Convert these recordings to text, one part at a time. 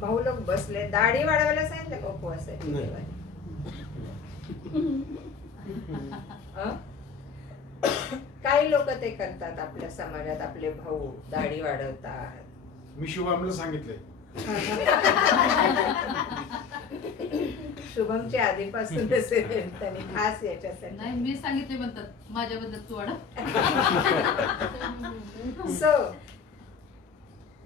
भाऊ लोक बसले, दाढी वाढवायला सांगितलं का उपवासाची? काही लोक ते करतात आपल्या समाजात, आपले भाऊ दाढी वाढवतात. मी शुभमला सांगितलंय. शुभमची आधीपासून त्यांनी खास याच्यासाठी नाही, मी सांगितले म्हणतात माझ्याबद्दल तू वाढ. सो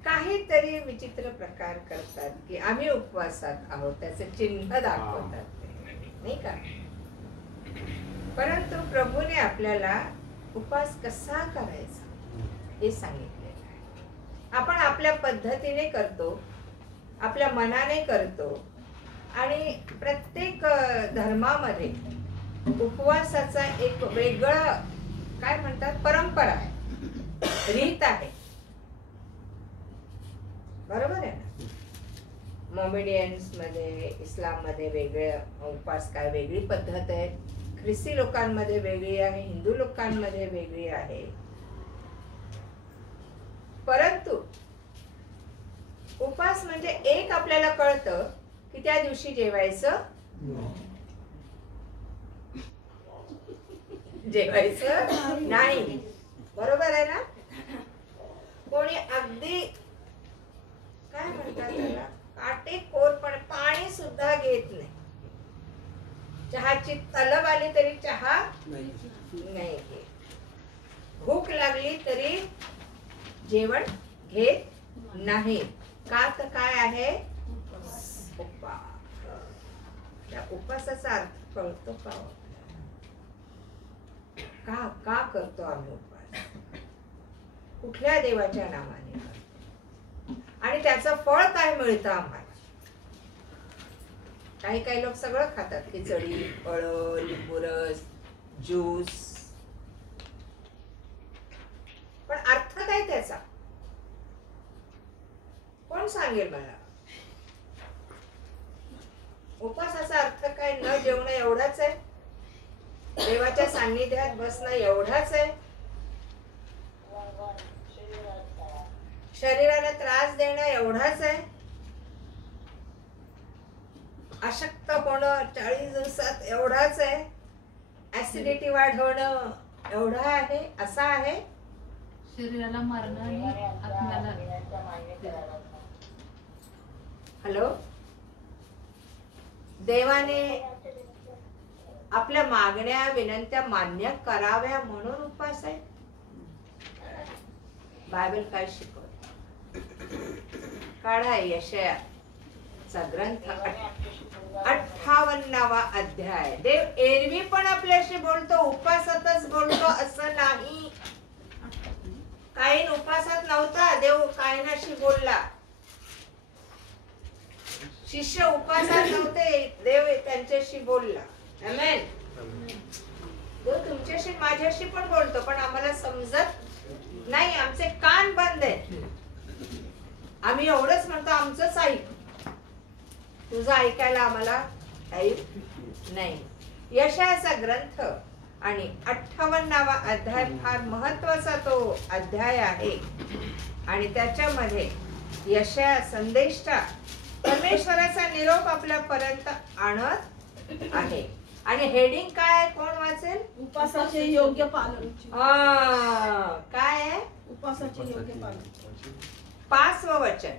काहीतरी विचित्र प्रकार करतात की आम्ही उपवासात आहोत, त्याचे चिन्ह दाखवतात ते, नाही का? परंतु प्रभूने आपल्याला उपवास कसा करायचा हे सांगितलेलं आहे. आपण आपल्या पद्धतीने करतो, आपल्या मनाने करतो, आणि प्रत्येक धर्मामध्ये उपवासाचा एक वेगळं काय म्हणतात परंपरा आहे, रीत आहे. बरोबर आहे ना? मोमेडियन्स मध्ये, इस्लाम मध्ये वेगळे उपवास, काय वेगळी पद्धत आहे. ख्रिस्ती लोकांमध्ये वेगळी आहे, हिंदू लोकांमध्ये वेगळी आहे. परंतु उपवास म्हणजे एक आपल्याला कळतं की त्या दिवशी जेवायचं नाही. बरोबर आहे ना? कोणी अगदी काय म्हणतात त्याला, काटेकोरपणे पाणी सुद्धा घेत नाही. चहाची तलब आली तरी चहा नाही घेत. भूक लागली तरी जेवण घेत नाही. का तर काय आहे? उपवास. त्या उपवासाचा अर्थ कळतो का? का का करतो आम्ही उपवास? कुठल्या देवाच्या नावाने करतो? आणि त्याचं फळ काय मिळतं आम्हाला? काही काही लोक सगळं खातात, खिचडी, फळं, लिंबूरस, ज्यूस, पण अर्थ काय त्याचा? कोण सांगेल मला? उपवासाचा अर्थ काय? न जेवणं एवढाच आहे, देवाच्या सान्निध्यात बसणं एवढाच आहे, शरीराला त्रास देणं एवढाच आहे, अशक्त होणं 40 दिवसात एवढाच आहे, ऍसिडिटी वाढवणं एवढा आहे, असा आहे. शरीराला मारणं आणि आत्म्याला. हॅलो, देवाने आपल्या मागण्या विनंत्या मान्य कराव्या म्हणून उपवास आहे. बायबल काय शिकवते? काढा यशायाचा ग्रंथ 58वा अध्याय. देव एरवी पण आपल्याशी बोलतो, उपवासातच बोलतो असं नाही. काईन उपवासात नव्हता, देव कायनाशी बोलला. शिष्य उपवासात नव्हते, देव त्यांच्याशी बोलला. आमेन. देव तुमच्याशी माझ्याशी पण बोलतो, पण आम्हाला समजत नाही, आमचे कान बंद आहेत. आम्ही एवढंच म्हणतो आमचंच ऐक, तुझं ऐकायला आम्हाला टाईम नाही. यशायाचा ग्रंथ आणि 58वा अध्याय फार महत्वाचा तो अध्याय आहे. आणि त्याच्यामध्ये यशाया संदेष्टा परमेश्वराचा निरोप आपल्यापर्यंत आणत आहे. आणि हेडिंग काय आहे? कोण वाचेल? उपवासाचे योग्य पालन. काय आहे? उपवासाचे योग्य पालन. 5वं वचन.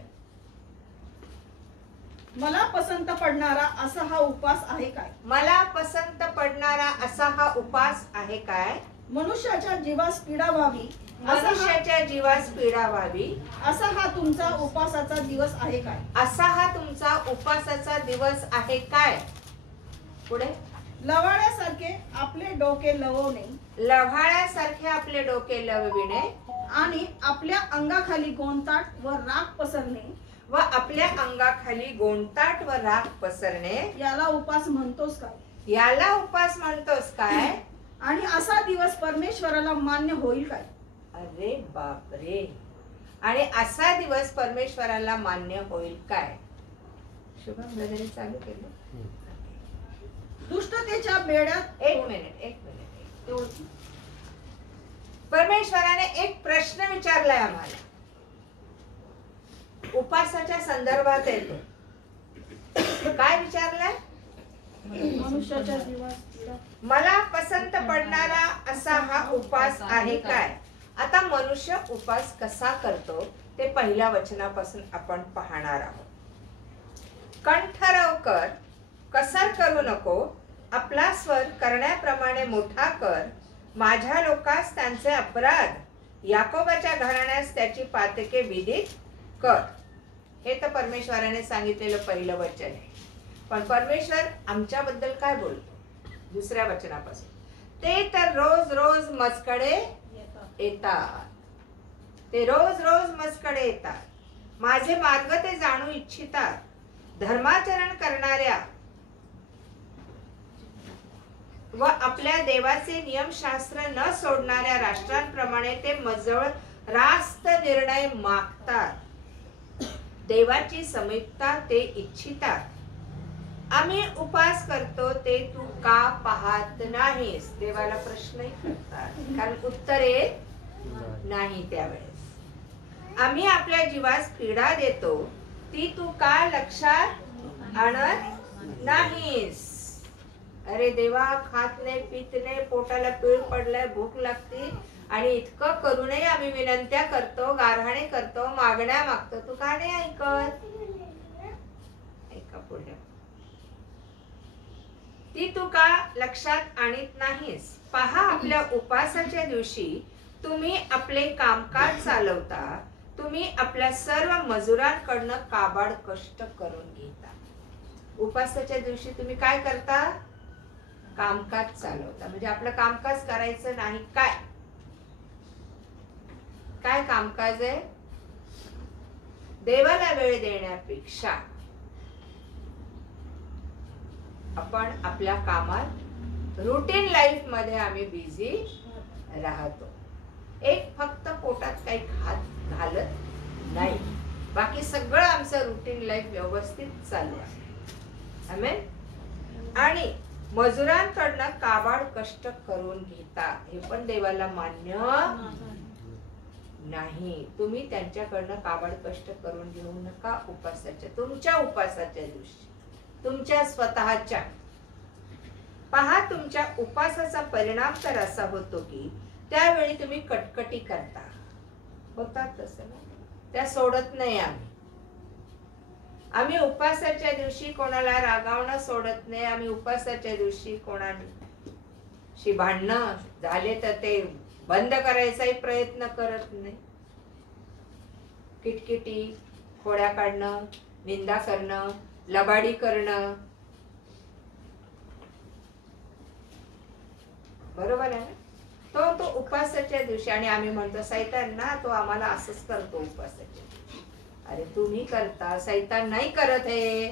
मला पसंत पडणारा असा हा उपवास आहे काय? मला पसंत पडणारा असा हा उपवास आहे काय? मनुष्याच्या जीवास पीडा व्हावी, मनुष्याच्या जीवास पीडा व्हावी, असा हा तुमचा उपवासाचा दिवस आहे काय? असा हा तुमचा उपवासाचा दिवस आहे काय? पुढे. लवाळ्यासारखे आपले डोके लवणे, लव्हाळ्यासारखे आपले डोके लवविणे, आणि आपल्या अंगाखाली गोंताट व राख पसरणे, व आपल्या अंगाखाली गोंताट व राख पसरणे, याला उपवास म्हणतोस काय? याला उपवास म्हणतोस काय? आणि असा दिवस परमेश्वराला मान्य होईल काय? अरे बापरे. आणि असा दिवस परमेश्वराला मान्य होईल काय? शुभम वगैरे चालू केलं. दुष्टतेच्या बेड्यात. एक मिनिट. परमेश्वराने एक प्रश्न विचारलाय आम्हाला. उपासाच्या संदर्भात येतो. काय विचारलंय? मनुष्याच्या जीवाला मला पसंत पडणारा असा हा उपास आहे काय? आता मनुष्य उपास कसा करतो ते पहिल्या वचनापासून आपण पाहणार आहोत. कंठरव कर, कसर करू नको, आपला स्वर करण्याप्रमाणे मोठा कर, माझ्या लोकास त्यांचे अपराध, याकोबाच्या घराण्यास त्याची पातके विदित कर. हे तर परमेश्वराने सांगितलेलं पहिलं वचन आहे. पण परमेश्वर आमच्याबद्दल काय बोलतो? दुसऱ्या वचनापासून, ते तर रोज रोज मजकडे येतात. ते रोज रोज मजकडे येतात. माझे मार्ग ते जाणू इच्छितात. धर्माचरण करणाऱ्या व आपल्या देवाचे नियमशास्त्र न सोडणाऱ्या राष्ट्रांप्रमाणे ते मजळ रास्त निर्णय मागतात. देवाची समीपता ते इच्छितात. आम्ही उपास करतो ते तू का पाहत नाहीस? देवाला प्रश्नही करतात, कारण उत्तर येत नाही त्यावेळेस. आम्ही आपल्या जीवास पीडा देतो ती तू का लक्षात आणत नाहीस? अरे देवा, खात नाही, पित नाही, पोटाला पीळ पडलाय, भूक लागते, आणि इतकं करूनही आम्ही विनंत्या करतो, गारहाणे करतो, मागण्या मागतो, तू का नाही ऐकत? ऐका पुढे, ती तू का लक्षात आणत नाहीस? पहा, आपल्या उपासाच्या दिवशी तुम्ही आपले कामकाज चालवता. तुम्ही आपल्या सर्व मजुरांकडनं काबाड कष्ट करून घेता. उपासाच्या दिवशी तुम्ही काय करता? कामकाज चालवता. म्हणजे आपलं कामकाज करायचं नाही. काय काय कामकाज आहे? देवाला वेळ देण्यापेक्षा आपण आपल्या कामात, रुटीन लाईफ मध्ये आम्ही बिझी राहतो. एक फक्त पोटात काही खात घालत नाही, बाकी सगळं आमचं रुटीन लाईफ व्यवस्थित चालू आहे. आमेन. आणि मजुरांकडनं काबाड कष्ट करून घेता, हे पण देवाला मान्य नाही. तुम्ही त्यांच्याकडनं काबाड कष्ट करून घेऊ नका. उपासाच्या, तुमच्या उपासाच्या दिवशी, तुमच्या स्वतःच्या. पहा, तुमच्या उपासाचा परिणाम तर असा होतो की त्यावेळी तुम्ही कटकटी करता. होतात तसं ना? त्या सोडत नाही आम्ही. आम्ही उपासाच्या दिवशी कोणाला रागावणं सोडत नाही. आम्ही उपासाच्या दिवशी कोणाशी भांडणं झाले तर ते बंद करायचाही प्रयत्न करत नाही. किटकिटी, खोड्या काढणं, निंदा करणं, लबाडी करणं, बरोबर आहे ना? तो उपासाच्या दिवशी. आणि आम्ही म्हणतो सैतान ना, तो आम्हाला असंच करतो उपासाच्या दिवशी. अरे तुम्ही करता, सैतान नाही करत आहे.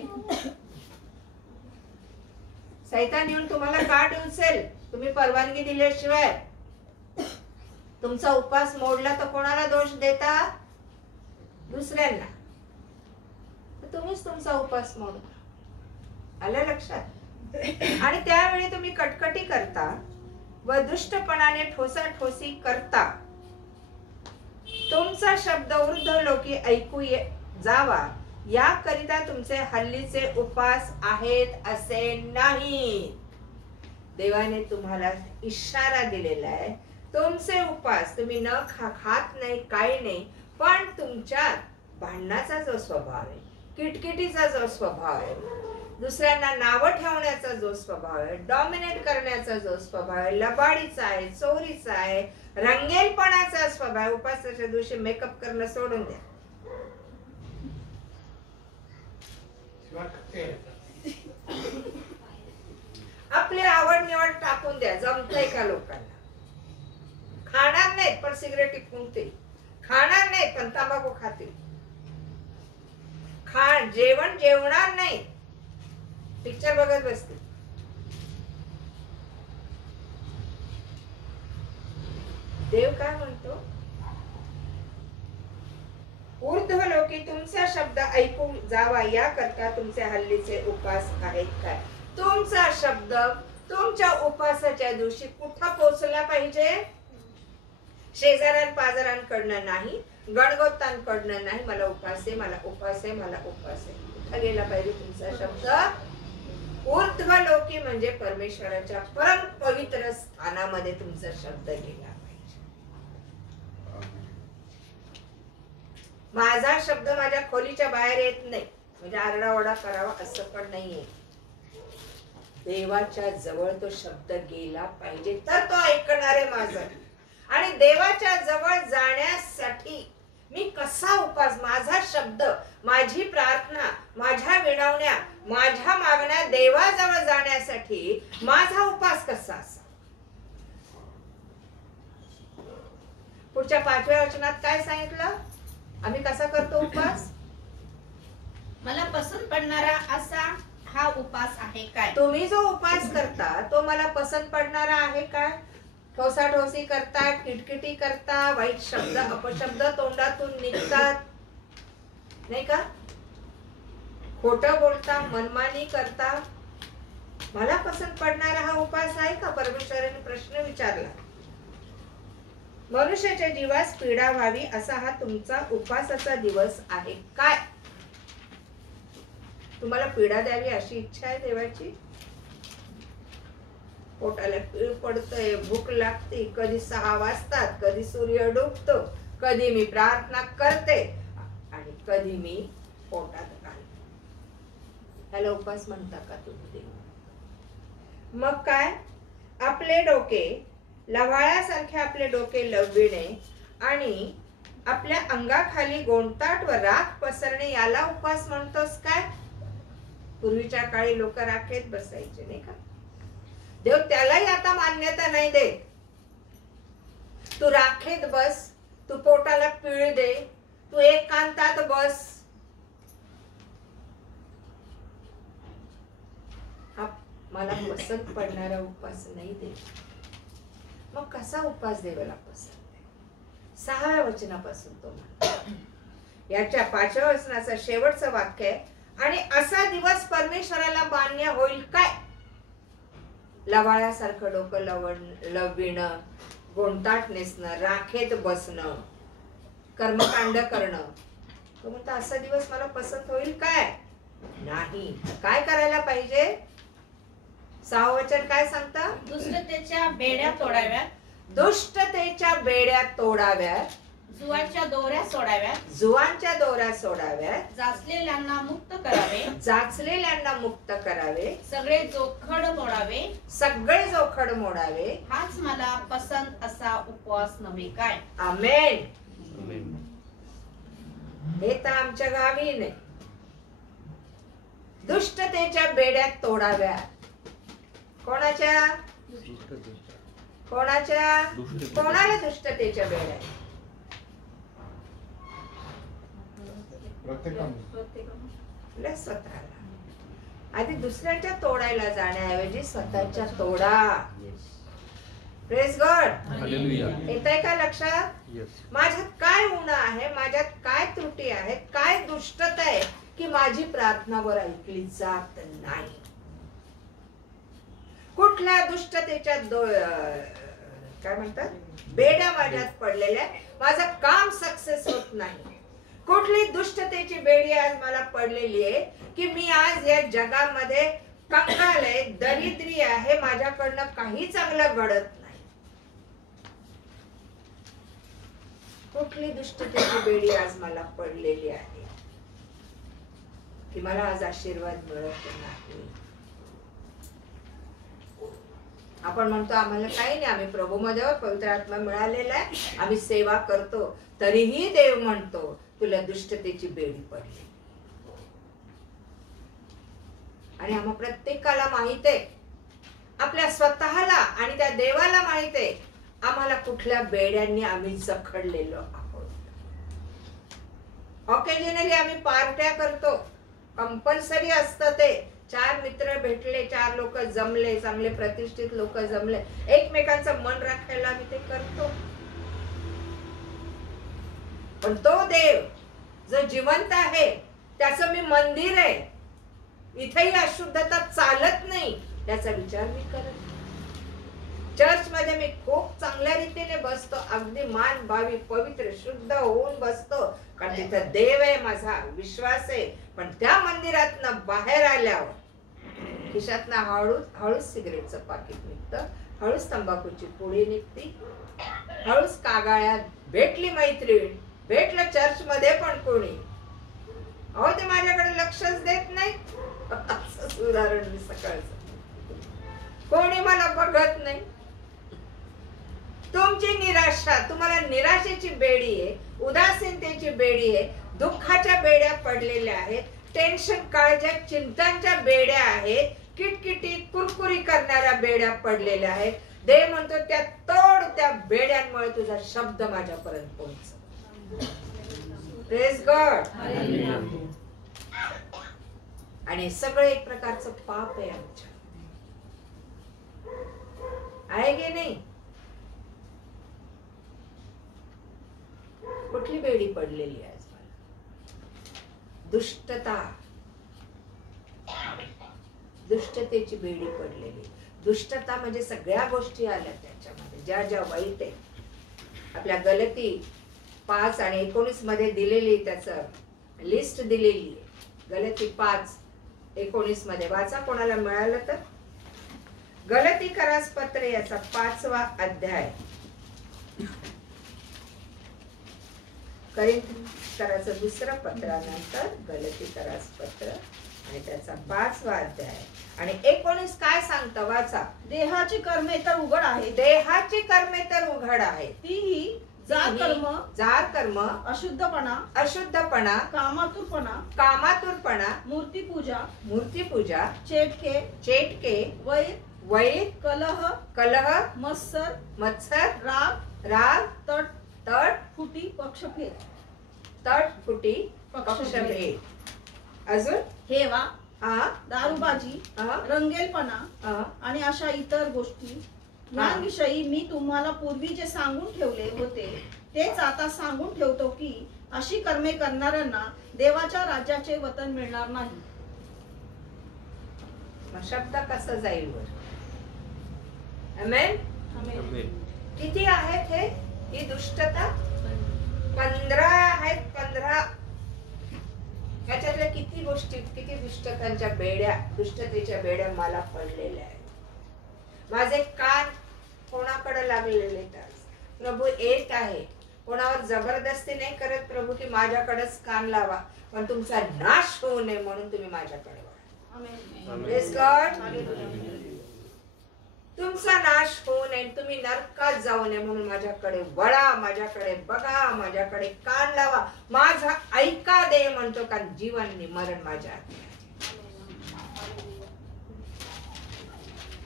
सैतान येऊन तुम्हाला का डिवसेल? तुम्ही परवानगी दिल्याशिवाय. तुमचा उपास मोडला तर कोणाला दोष देता? दुसऱ्यांना. तुम्हीच तुमचा उपास मोडता. आलं लक्षात? आणि त्यावेळी तुम्ही कटकटी करता व दुष्टपणाने ठोसाठोसी करता. तुमचा शब्द वृद्ध लोकी ऐकू जावा याकरिता तुमचे हल्लीचे उपास आहेत असे नाही. देवाने तुम्हाला इशारा दिलेला आहे. तुमचे उपास, तुम्ही न खात नाही, काही नाही, पण तुमच्यात भांडणाचा जो स्वभाव आहे, किटकिटीचा जो स्वभाव आहे, दुसऱ्यांना नावं ठेवण्याचा जो स्वभाव आहे, डॉमिनेट करण्याचा जो स्वभाव आहे, लबाडीचा आहे, चोरीचा आहे, रंगेलपणाचा स्वभाव आहे, उपासाच्या दिवशी मेकअप करणं सोडून द्या. आपली आवड निवड टाकून द्या. जमतंय का लोकांना? खाणार नाहीत पण सिगरेट फुंकते, खाणार नाहीत पण तंबाखू खाते, जेवण जेवणार नाही, पिक्चर बघत बसते. देव काय म्हणतो? ऊर्ध्व लोकी तुमचा शब्द ऐकून जावा याकरता तुमचे हल्लीचे उपास आहेत काय? तुमचा शब्द तुमच्या उपासाच्या दिवशी कुठं पोहोचला पाहिजे? शेजाऱ्यां पाजारांकडनं नाही, गणगोतांकडनं नाही, मला उपास आहे, मला उपास आहे, मला उपास आहे. कुठं गेला पाहिजे तुमचा शब्द? ऊर्ध्वलोकी म्हणजे परमेश्वराच्या परम पवित्र स्थानामध्ये तुमचा शब्द गेला पाहिजे. माझा शब्द माझ्या खोलीच्या बाहेर येत नाही म्हणजे आरडाओरडा करावा असं पण नाहीये. देवाच्या जवळ तो शब्द गेला पाहिजे तर तो ऐकणार आहे माझं. आणि देवाच्या जवळ जाण्यासाठी मी कसा उपास, माझा शब्द, माझी प्रार्थना, माझ्या विनवण्या, माझ्या मागण्या देवाजवळ जाण्यासाठी माझा उपास कसा असा? पुढच्या 5व्या वचनात काय सांगितलं? आम्ही कसा करतो उपास? मला पसंत पडणारा असा हा उपास आहे काय? तुम्ही जो उपास करता तो मला पसंत पडणारा आहे काय? ठोसाठोसी करता, किटकिटी करता, वाईट शब्द अपशब्द तोंडातून निघतात नाही का? खोटं बोलता, मनमानी करता, मला पसंत पडणारा हा उपास आहे का? परमेश्वराने प्रश्न विचारला. मनुष्याच्या जीवास पीडा व्हावी असा हा तुमचा उपासाचा दिवस आहे काय? तुम्हाला पीडा द्यावी अशी इच्छा आहे देवाची? पोटाला पीळ पडतोय, भूक लागते, कधी 6 वाजतात, कधी सूर्य डुबतो, कधी मी प्रार्थना करते आणि कधी मी पोटात घालते. ह्याला उपास म्हणता का तुम्ही? मग काय? आपले डोके लव्हाळ्यासारखे आपले डोके लवविणे आणि आपल्या अंगाखाली गोंताट व राख पसरणे याला उपास म्हणतोस काय? पूर्वीच्या काळी लोक राखेत बसायचे नाही का? देव त्यालाही आता मान्यता नाही देत. तू राखेत बस, तू पोटाला पीळ दे, तू एकांतात बस. हा मला पसंत पडणारा उपास नाही दे. मग कसा उपास देवाला पसंत आहे? 6व्या वचनापासून तो म्हणतो. याच्या 5व्या वचनाचं शेवटचं वाक्य आहे, आणि असा दिवस परमेश्वराला मान्य होईल काय? लवाळ्यासारखं डोकं लवविणं, गोंताट नेसणं, राखेत बसणं, कर्मकांड करणं. तो म्हणतो असा दिवस मला पसंत होईल काय? नाही. काय करायला पाहिजे? 6वं वचन काय सांगतं? दुष्टतेच्या बेड्या तोडाव्यात, दुष्टतेच्या बेड्या तोडाव्यात, जुवाच्या दोऱ्या सोडाव्यात, जुवांच्या दोऱ्या सोडाव्यात, जाचलेल्यांना मुक्त करावे, जाचलेल्यांना मुक्त करावे, सगळे जोखड मोडावे, सगळे जोखड मोडावे. हाच मला पसंत असा उपवास नव्हे काय? आमेन. हे तर आमच्या गावी नाही. दुष्टतेच्या बेड्या तोडाव्यात. कोणाच्या? कोणाच्या? कोणाला दुष्टतेच्या बेड्या? आपल्या स्वतःला. आधी दुसऱ्याच्या तोडायला जाण्याऐवजी स्वतःच्या तोडा. Praise God. येतंय का लक्षात? माझ्यात काय उणं आहे, माझ्यात काय त्रुटी आहेत, काय दुष्टता आहे की माझी प्रार्थनावर ऐकली जात नाही. कुठल्या दुष्टतेच्या काय म्हणतात बेड्या माझ्यात पडलेल्या, माझं काम सक्सेस होत नाही. कुठली दुष्टतेची बेडी आज मला पडलेली आहे की मी आज या जगामध्ये कंगाल आहे, दरिद्री आहे, माझ्याकडनं काही चांगलं घडत नाही. कुठली दुष्टतेची बेडी आज मला पडलेली आहे की मला आज आशीर्वाद मिळत नाही. आपण म्हणतो आम्हाला काही नाही, आम्ही प्रभूमध्ये पवित्र आत्मा मिळालेला आहे, आम्ही सेवा करतो, तरीही देव म्हणतो तुला दुष्टतेची बेडी पडली. आणि आम्हा प्रत्येकाला माहित आहे, आपल्या स्वतःला आणि त्या देवाला माहित आहे आम्हाला कुठल्या बेड्यांनी आम्ही जखडलेलो आहोत. ऑकेजनली आम्ही पार्ट्या करतो, कंपल्सरी असतं ते. 4 मित्र भेटले, 4 लोक जमले, चांगले प्रतिष्ठित लोक जमले, एकमेकांचं मन राखायला आम्ही ते करतो. पण तो देव जो जिवंत आहे त्याचं मी मंदिर आहे, इथेही अशुद्धता चालत नाही, त्याचा विचार मी करत नाही. चर्च मध्ये मी खूप चांगल्या रीतीने बसतो, अगदी मान भावी पवित्र शुद्ध होऊन बसतो, कारण तिथं देव आहे, माझा विश्वास आहे. पण त्या मंदिरातनं बाहेर आल्यावर खिशातनं हळूच सिगरेटचं पाकिट निघतं, हळूच तंबाखूची पुडी निघती, हळूच कागाळ्यात भेटली मैत्रीण, भेटलं चर्च मध्ये पण कोणी, अहो ते माझ्याकडे लक्षच देत नाही. असं उदाहरण मी सकाळचं. कोणी मला बघत नाही. तुमची निराशा, तुम्हाला निराशेची बेडी आहे, उदासीनतेची बेडी आहे, दुःखाच्या बेड्या पडलेल्या आहेत, टेन्शन काळज्या चिंतांच्या बेड्या आहेत, किटकिटी कुरकुरी करणाऱ्या बेड्या पडलेल्या आहेत. देव म्हणतो त्या तोड, त्या बेड्यांमुळे तुझा शब्द माझ्यापर्यंत पोहोच. Praise God. आणि सगळं एक प्रकारचं पाप आहे आमच्या, आहे की नाही? कुठली बेडी पडलेली आहे मला? दुष्टता, दुष्टतेची बेडी पडलेली. दुष्टता म्हणजे सगळ्या गोष्टी आल्या त्याच्यामध्ये, ज्या ज्या वाईट आहेत. आपल्या गलती 5 आणि 19 मध्ये दिलेली त्याचं लिस्ट दिलेली आहे. गलती 5:19 मध्ये वाचा, कोणाला मिळालं तर. गलती करास पत्र याचा 5वा अध्याय, कराचं दुसरं पत्रानंतर गलती करास पत्र आणि त्याचा 5वा अध्याय आणि 19 काय सांगतं वाचा. देहाची कर्मे तर उघड आहे, देहाची कर्मे तर उघड आहे, तीही जार कर्म, अशुद्धपणा, कामातुरपणा, मूर्तिपूजा, चेटके, वैर, कलह, मत्सर, राग, तट, फुटी, पक्षभेद, अजून हेवा, दारूबाजी, रंगेलपणा आणि अशा इतर गोष्टी यांविषयी मी तुम्हाला पूर्वी जे सांगून ठेवले होते तेच आता सांगून ठेवतो की अशी कर्मे करणाऱ्यांना देवाच्या राज्याचे वतन मिळणार नाही. शब्द कसा जाईल वर? आमेन. किती आहेत हे? ही दुष्टता 15 आहेत. 15 याच्यातल्या किती गोष्टी, किती दुष्टतांच्या बेड्या, दुष्टतेच्या बेड्या मला पडलेल्या आहेत. माझे कान कोणाकडे लागलेले तर प्रभू एक आहे, कोणावर जबरदस्ती नाही करत प्रभू की माझ्याकडेच कान लावा, पण तुमचा नाश होऊ नये म्हणून तुम्ही माझ्याकडे वळा. Praise God. तुमचा नाश होऊ नये, तुम्ही नरकात जाऊ नये म्हणून माझ्याकडे वळा, माझ्याकडे बघा, माझ्याकडे कान लावा, माझा ऐका दे म्हणतो, कारण जीवन आणि मरण माझ्या हाती आहे.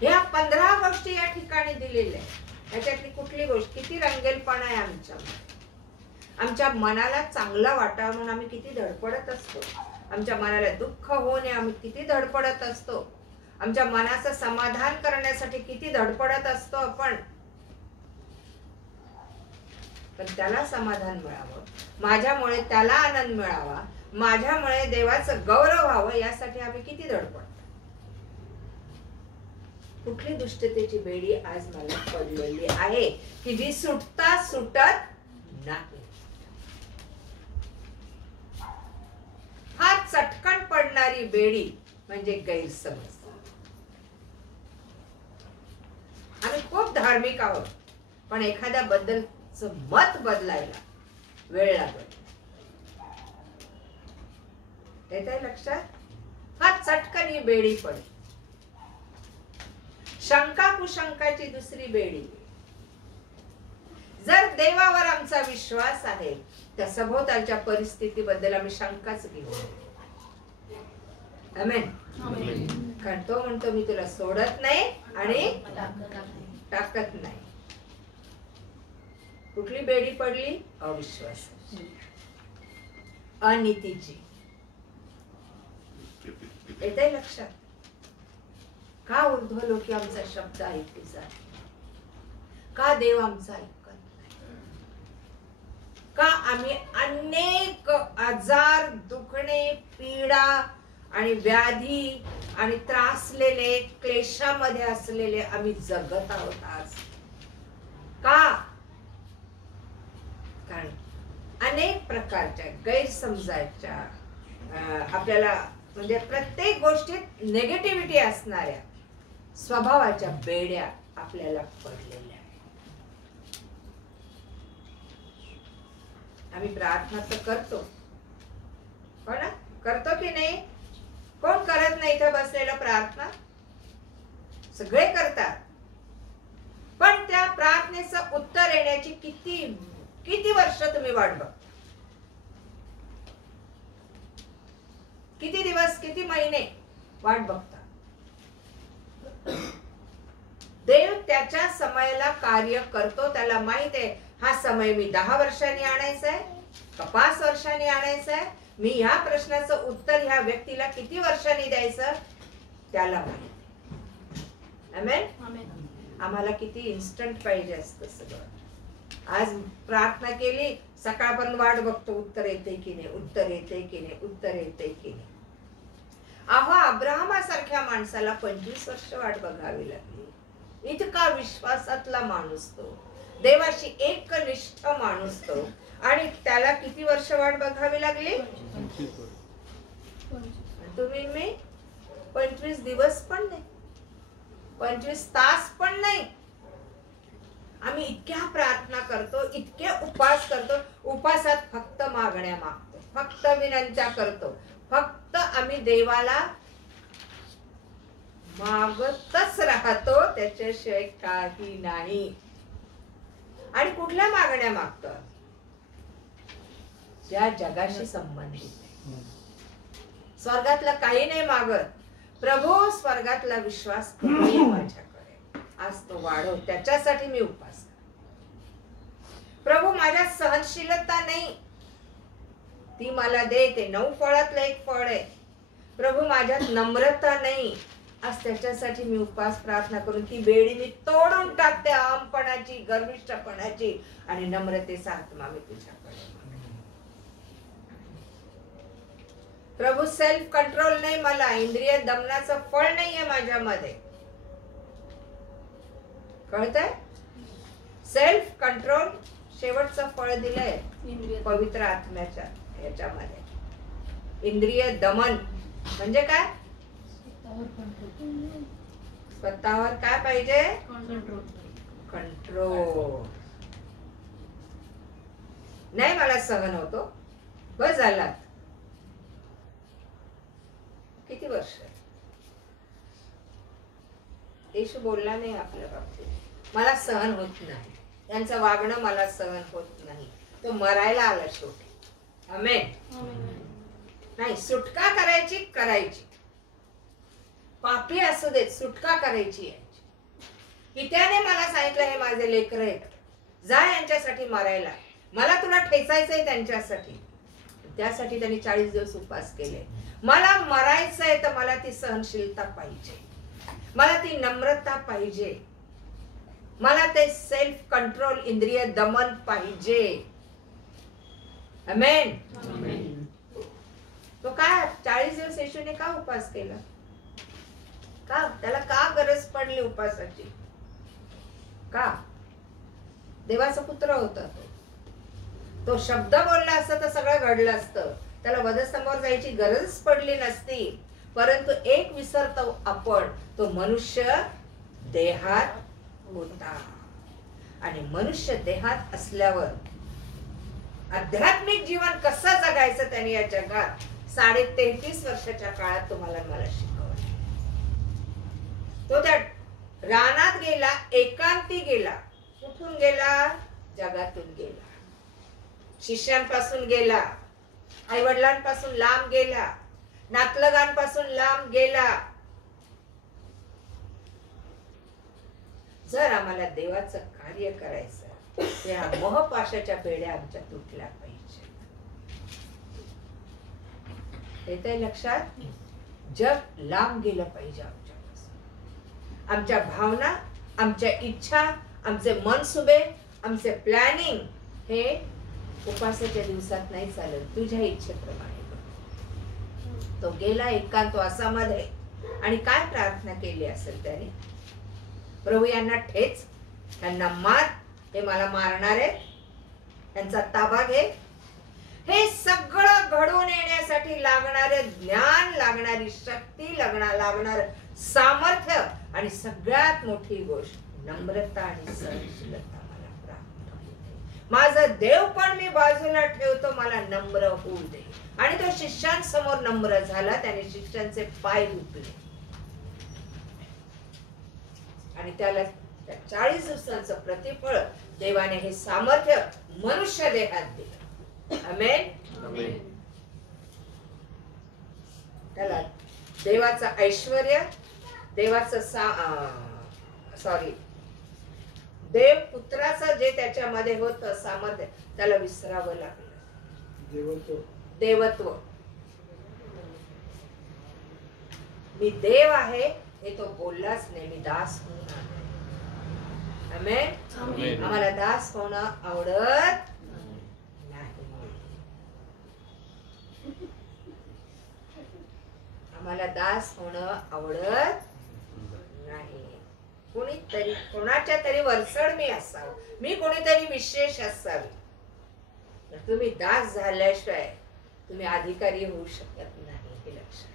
ह्या 15 गोष्टी या ठिकाणी दिलेल्या आहेत. याच्यातली कुठली गोष्ट, किती रंगेलपणा आहे आमच्या मनाला चांगलं वाटावं म्हणून आम्ही किती धडपडत असतो. आमच्या मनाला दुःख होऊ नये आम्ही किती धडपडत असतो. आमच्या मनाचं समाधान करण्यासाठी किती धडपडत असतो आपण. पण त्याला समाधान मिळावं, माझ्यामुळे त्याला आनंद मिळावा, माझ्यामुळे देवाचं गौरव व्हावं, यासाठी आम्ही किती धडपडतो. कुठली दुष्टतेची बेडी आज मला पडलेली आहे की जी सुटता सुटत नाही. हा चटकन पडणारी बेडी म्हणजे गैरसमज. आम्ही खूप धार्मिक आहोत, पण एखाद्या बद्दलचं मत बदलायला वेळ लागतो. येतंय लक्षात? हा चटकन ही बेडी पडली. शंका कुशंकाची दुसरी बेडी. जर देवावर आमचा विश्वास आहे तर सभोवतालच्या परिस्थितीबद्दल आम्ही शंकाच घेऊ. आमेन. कारण तो म्हणतो मी तुला सोडत नाही आणि टाकत नाही. कुठली बेडी पडली? अविश्वास, अनीतीची. येतंय लक्षात? का ऊर्ध्वलोकी आमचा शब्द ऐकू जात? का देव आमचा ऐकत नाही? का आम्ही अनेक आजार, दुखणे, पीडा आणि व्याधी आणि त्रासलेले, क्लेशामध्ये असलेले आम्ही जगत आहोत आज. का? कारण अनेक प्रकारच्या गैरसमजाच्या आपल्याला म्हणजे प्रत्येक गोष्टीत नेगेटिव्हिटी असणाऱ्या स्वभावाच्या बेड्या आपल्याला पडलेल्या आहेत. आम्ही प्रार्थना तर करतो, हो ना? करतो की नाही? कोण करत नाही इथं बसलेलं प्रार्थना? सगळे करतात. पण त्या प्रार्थनेचं उत्तर येण्याची किती वर्ष तुम्ही वाट बघता? किती दिवस, किती महिने वाट बघता? देव त्याच्या समयाला कार्य करतो. त्याला माहित आहे हा समय मी 10 वर्षांनी आणायचा आहे का 5 वर्षांनी आणायचा आहे. मी ह्या प्रश्नाचं उत्तर ह्या व्यक्तीला किती वर्षांनी द्यायचं त्याला माहित. आमेन. आम्हाला किती इन्स्टंट पाहिजे असतं सगळं. आज प्रार्थना केली, सकाळपर्यंत वाट बघतो उत्तर येते की नाही, उत्तर येते की नाही, उत्तर येते की नाही. अहो, अब्राहमासारख्या माणसाला 25 वर्ष वाट बघावी लागली. इतका विश्वासातला माणूस तो, देवाशी एकनिष्ठ माणूस तो, आणि त्याला किती वर्ष वाट बघावी लागली? तुम्ही मी 25 दिवस पण नाही, 25 तास पण नाही. आम्ही इतक्या प्रार्थना करतो, इतके उपास करतो. उपासात फक्त मागण्या मागतो, फक्त विनंत्या करतो, फक्त आम्ही देवाला मागतच राहतो, त्याच्याशिवाय काही नाही. आणि कुठल्या मागण्या मागतो? ज्या जगाशी संबंधित. स्वर्गातलं काही नाही मागत. प्रभू, स्वर्गातला विश्वास कमी आहे माझ्याकडे, आज तो वाढव, त्याच्यासाठी मी उपास. प्रभू, माझ्यात सहनशीलता नाही, ती मला दे. ते 9 फळातलं एक फळ आहे. प्रभू, माझ्यात नम्रता नाही, आज त्याच्यासाठी मी उपास प्रार्थना करून ती बेडी मी तोडून टाकते, अहमपणाची, गर्विष्ठपणाची, आणि नम्रतेचा आत्मा मी तुझ्याकडे. प्रभू, सेल्फ कंट्रोल नाही मला, इंद्रिय दमनाचं फळ नाहीये माझ्यामध्ये. कळतंय? सेल्फ कंट्रोल शेवटचं फळ दिलंय पवित्र आत्म्याच्या याच्यामध्ये. इंद्रिय दमन म्हणजे काय? स्वतःवर काय पाहिजे? कंट्रोल. नाही मला सहन होतो, बस झाला. किती वर्ष येशू बोलला नाही आपल्या बाबतीत, मला सहन होत नाही, यांचं वागणं मला सहन होत नाही. तो मरायला आला शेवटी. आमेन. नाही, सुटका करायची, पापी असू देत, सुटका करायची यायची. की त्याने मला सांगितलं हे माझे लेकर आहेत, जा यांच्यासाठी मरायला, मला तुला ठेचायचंय त्यांच्यासाठी. त्यासाठी त्यांनी 40 दिवस उपवास केले. मला मरायचंय तर मला ती सहनशीलता पाहिजे, मला ती नम्रता पाहिजे, मला ते सेल्फ कंट्रोल, इंद्रिय दमन पाहिजे. आमेन. तो काय 40 दिवस येशूने का उपवास केला? का? त्याला का गरज पडली उपवासाची? का? देवाचा पुत्र होता तो शब्द बोलला असता तर सगळं घडलं असतं, त्याला वधस्तंभावर जायची गरजच पडली नसती. परंतु एक विसरतो आपण, तो मनुष्य देहात होता, आणि मनुष्य देहात असल्यावर आध्यात्मिक जीवन कसं जगायचं त्यांनी या जगात 33.5 वर्षाच्या काळात तुम्हाला मला शिकवलं. तो त्या रानात गेला, एकांती गेला. कुठून गेला? जगातून गेला, शिष्यांपासून गेला, आई वडिलांपासून लांब गेला, नातलगांपासून लांब गेला. जर आम्हाला देवाचं कार्य करायचं, त्या मोहपाशाच्या बेड्या आमच्या तुटल्या पाहिजे. येतंय लक्षात? जग लांब गेलं पाहिजे आमच्यापासून. आमच्या भावना, आमच्या इच्छा, आमचे मनसुबे, आमचे प्लॅनिंग हे उपासाच्या दिवसात नाही चालत. तुझ्या इच्छेप्रमाणे तो गेला एकांतवासामध्ये, आणि काय प्रार्थना केली असेल त्याने? प्रभू यांना ठेच, त्यांना मार, हे मला मारणार आहे, त्यांचा ताबा घे. हे सगळं घडून येण्यासाठी लागणारे ज्ञान, लागणारी शक्ती, लागणार सामर्थ्य आणि सगळ्यात मोठी गोष्ट नम्रता आणि सहनशीलता मला प्राप्त होते. माझं देव पण मी बाजूला ठेवतो, मला नम्र होऊ दे. आणि तो शिष्यांसमोर नम्र झाला, त्याने शिष्यांचे पाय धुतले आणि त्याला 40 दिवसांचं प्रतिफळ देवाने हे सामर्थ्य मनुष्य देहात दिलं. आमेन. त्याला देवाचं ऐश्वर्य, देवाचं देव पुत्राचं जे त्याच्यामध्ये होतं सामर्थ्य, त्याला विसरावं लागलं. देवत्व, मी देव आहे हे तो बोललाच नाही, मी दास होऊन आलो. आमेन. आम्हाला दास होणं आवडत नाही. आम्हाला दास होणं आवडत नाही. कोणीतरी, कोणाच्या तरी वरचढ मी असावं, मी कोणीतरी विशेष असावी. तुम्ही दास झाल्याशिवाय तुम्ही अधिकारी होऊ शकत नाही, हे लक्षात.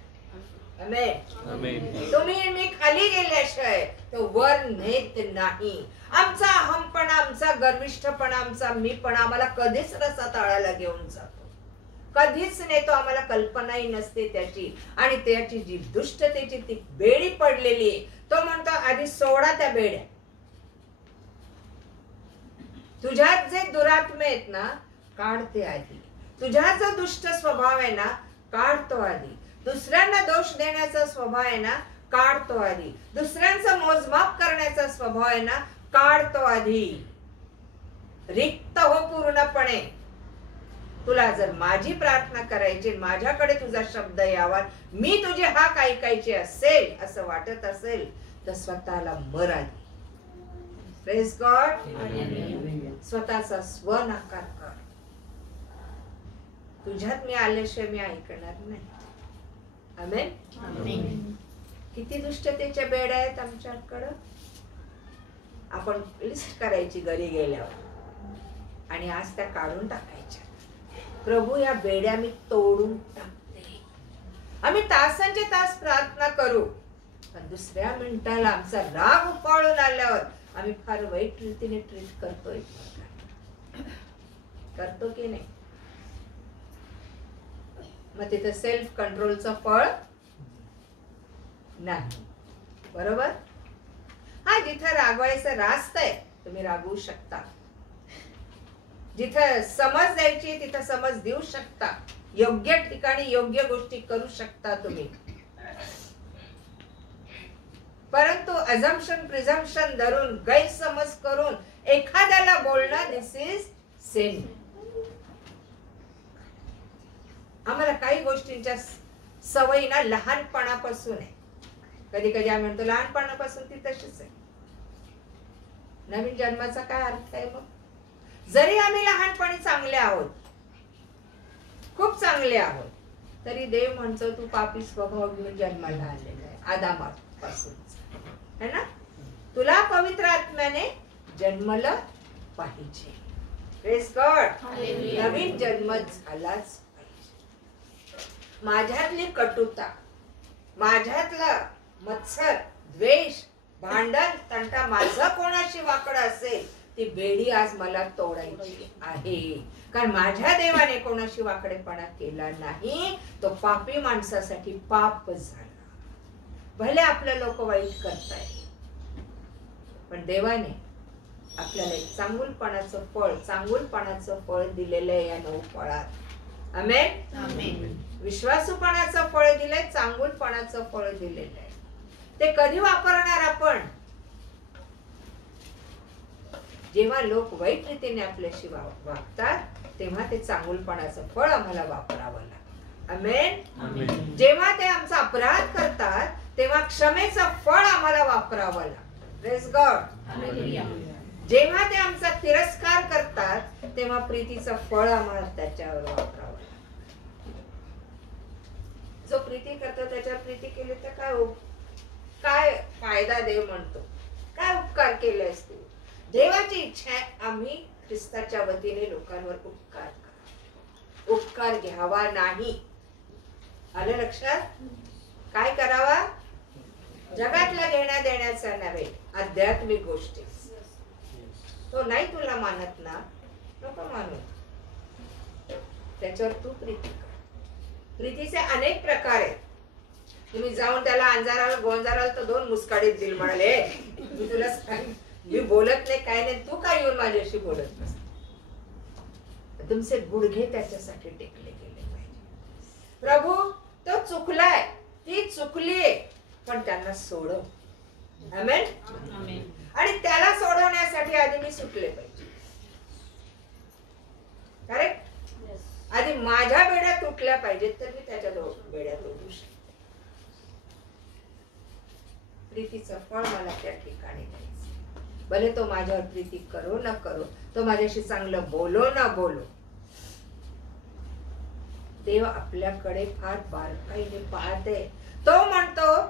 आमेन. तुम्ही मी खाली गेल्याशिवाय तो वर नेत नाही. आमचा अहमपणा, आमचा गर्विष्ठपणा, आमचा मीपणा आम्हाला कधीच रसातळाला घेऊन जातो, कधीच नेतो. आम्हाला कल्पनाही नसते त्याची. आणि त्याची जी दुष्टतेची ती बेडी पडलेली, तो म्हणतो आधी सोडा त्या बेड्या. तुझ्यात जे दुरात्मे आहेत ना, काढते आधी. तुझ्या जो दुष्ट स्वभाव आहे ना, काढतो आधी. दुसऱ्यांना दोष देण्याचा स्वभाव आहे ना, काढतो आधी. दुसऱ्यांचं मोजमाप करण्याचा स्वभाव आहे ना, काढतो आधी. रिक्त हो पूर्णपणे. तुला जर माझी प्रार्थना करायची, माझ्याकडे तुझा शब्द यावा, मी तुझी हाक ऐकायची असेल असं वाटत असेल तर स्वतःला मर आधी. Praise God. स्वतःचा स्वनाकार कर. तुझ्यात मी आल्याशिवाय मी ऐकणार नाही. आमेन. किती दुष्टतेच्या बेड्या आहेत आमच्याकडं. आपण लिस्ट करायची घरी गेल्यावर आणि आज त्या काढून टाकायच्या. प्रभू या बेड्या मी तोडून टाकते. आम्ही तासांचे तास प्रार्थना करू, पण दुसऱ्या मिनिटाला आमचा राग उफाळून आल्यावर आम्ही फार वाईट रीतीने ट्रीट करतोय. करतो की नाही? मग तिथे सेल्फ कंट्रोलचं फळ नाही. बरोबर. हा, जिथं रागवायचं रास्त आहे तुम्ही रागवू शकता. जिथं समज द्यायची तिथं समज देऊ शकता. योग्य ठिकाणी योग्य गोष्टी करू शकता तुम्ही. परंतु अझम्पशन प्रिझम्पशन धरून गैरसमज करून एखाद्याला बोलणं, दिस इज सिन. आम्हाला काही गोष्टींच्या सवयी ना लहानपणापासून आहे. कधी कधी आम्ही म्हणतो लहानपणापासून ती तशीच आहे. नवीन जन्माचा काय अर्थ आहे मग? जरी आम्ही लहानपणी चांगले आहोत, खूप चांगले आहोत, तरी देव म्हणतो तू पापी स्वभाव घेऊन जन्माला आलेला आहे आदामापासून, है ना? तुला पवित्र आत्म्याने जन्मलं पाहिजे. Praise God. नवीन जन्म झालाच पाहिजे. माझ्यातली कटुता, माझ्यातला मत्सर, द्वेष, भांडण, तंटा, माझं कोणाशी वाकडं असेल ती बेडी आज मला तोडायची आहे. कारण माझ्या देवाने कोणाशी वाकडेपणा केला नाही. तो पापी माणसासाठी पाप झाला. भले आपले लोक वाईट करताय, पण देवाने आपल्याला एक चांगुलपणाचं फळ दिलेलं आहे या 9 फळात. आमेन. विश्वासूपणाचं फळ दिलंय, चांगुलपणाचं फळ दिलेलं आहे. ते कधी वापरणार आपण? जेव्हा लोक वाईट रीतीने आपल्याशी वागतात तेव्हा ते चांगुलपणाचं फळ आम्हाला वापरावं लागतं. आमेन. जेव्हा ते आमचा अपराध करतात तेव्हा क्षमेचं फळ आम्हाला वापरावं लागतं. Praise God. जेव्हा ते आमचा तिरस्कार करतात तेव्हा प्रीतीचं फळ आम्हाला त्याच्यावर वापरावं लागतं. जो प्रीती करतो त्याच्यावर प्रीती केली तर काय फायदा देव म्हणतो? काय उपकार केलेस तू? देवाची इच्छा आहे आम्ही ख्रिस्ताच्या वतीने लोकांवर उपकार करा, उपकार घ्यावा नाही. आलं लक्षात? काय करावा? जगातला घेण्या देण्याचा नव्हे, आध्यात्मिक गोष्टी. तो नाही तुला मानत ना, नको मानू, त्याच्यावर तू प्रीती कर. प्रीतीचे अनेक प्रकार आहेत. तुम्ही जाऊन त्याला अंजाराला गोंजाराला तर 2 मुस्काडीत दिल म्हणाले, मी तुला मी बोलत नाही काय नाही, तू काय येऊन माझ्याशी बोलत नस. तुमचे गुडघे त्याच्यासाठी टेकले गेले पाहिजे. प्रभू तो चुकलाय, ती चुकलीये, पण त्यांना सोडव. आमेन. आणि त्याला सोडवण्यासाठी आधी मी सुटले पाहिजे. करेक्ट? आधी माझ्या बेड्या तुटल्या पाहिजेत तर मी त्याच्या बेड्या तोडू शकतो. प्रीतीचं फळ मला त्या ठिकाणी द्यायचं. भले तो माझ्यावर प्रीती करो न करो, तो माझ्याशी चांगलं बोलो न बोलो, देव आपल्याकडे फार बारकाईने पाहते. तो म्हणतो,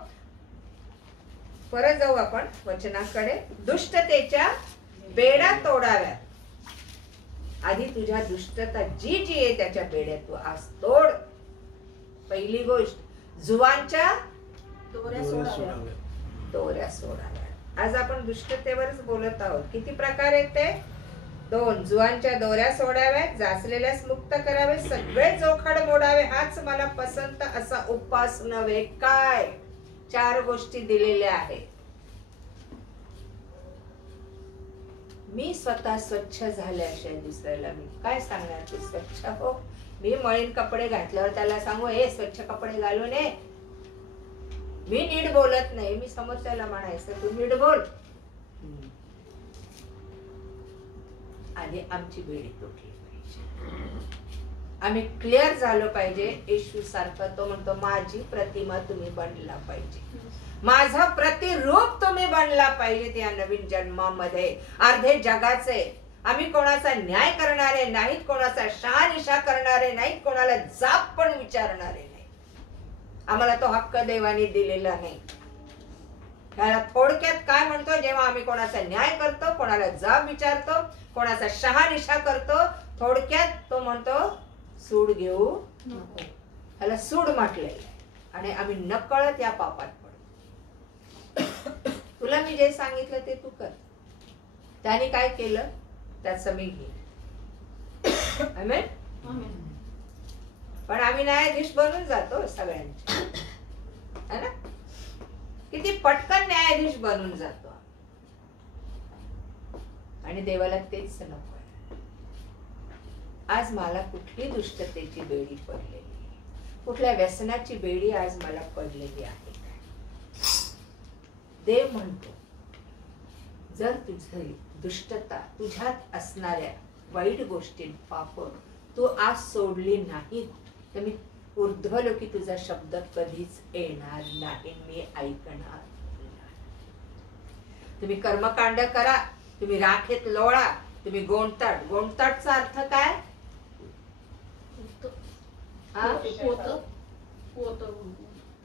परत जाऊ आपण वचनाकडे, दुष्टतेच्या बेड्या तोडाव्या. आधी तुझ्या दुष्टता जी आहे त्याच्या बेड्या तू आज तोड. पहिली गोष्ट, जुवांच्या दोऱ्या सोडाव्या. आज आपण दुष्टतेवरच बोलत आहोत. किती प्रकार आहेत ते? 2. जुवांच्या दोऱ्या सोडाव्या, जाचलेल्यास मुक्त करावे, सगळे जोखड मोडावे, हाच मला पसंत असा उपवास नव्हे. काय? 4 गोष्टी दिलेल्या आहेत. मी स्वतः स्वच्छ झाल्याशिवाय दुसऱ्याला मी काय सांगणार? तू स्वच्छ हो. मी मळीन कपडे घातल्यावर त्याला सांगू हे स्वच्छ कपडे घालून ये? मी नीट बोलत नाही, मी समोरच्याला म्हणायचं तू नीट बोल. आधी आमची बेडी तुटली पाहिजे, आम्ही क्लिअर झालो पाहिजे. येशू सारखं तो म्हणतो माझी प्रतिमा तुम्ही बनला पाहिजे, माझा प्रतिरूप तुम्ही बनला पाहिजे या नवीन जन्मामध्ये. अर्धे जगाचे आम्ही कोणाचा न्याय करणारे नाहीत, कोणाचा शहानिशा करणारे नाहीत, कोणाला जाब पण विचारणारे नाही. आम्हाला तो हक्क देवाने दिलेला नाही. त्याला थोडक्यात काय म्हणतो, जेव्हा आम्ही कोणाचा न्याय करतो, कोणाला जाब विचारतो, कोणाचा शहानिशा करतो, थोडक्यात तो म्हणतो सूड घेऊ नको. त्याला सूड म्हटलेलं आणि आम्ही नकळत या पापात पडतो. तुला मी जे सांगितलं ते तू कर. त्याने काय केलं त्याचं मी घे. आमेन. पण आम्ही न्यायाधीश बनून जातो सगळ्यांचे, है ना? किती पटकन न्यायाधीश बनून जातो. आणि देवाला तेच नको आहे. आज मला कुठली दुष्टतेची बेडी पडलेली, कुठल्या व्यसनाची बेडी आज मला पडलेली आहे? देव म्हणतो जर तुझी दुष्टता, तुझ्यात असणाऱ्या वाईट गोष्टी, पाप तू आज सोडली नाही तर मी ऊर्ध्वलो की तुझा शब्द कधीच येणार नाही, मी ऐकणार नाही. तुम्ही कर्मकांड करा, तुम्ही राखेत लोळा, तुम्ही गोंडताट. गोंडताटचा अर्थ काय?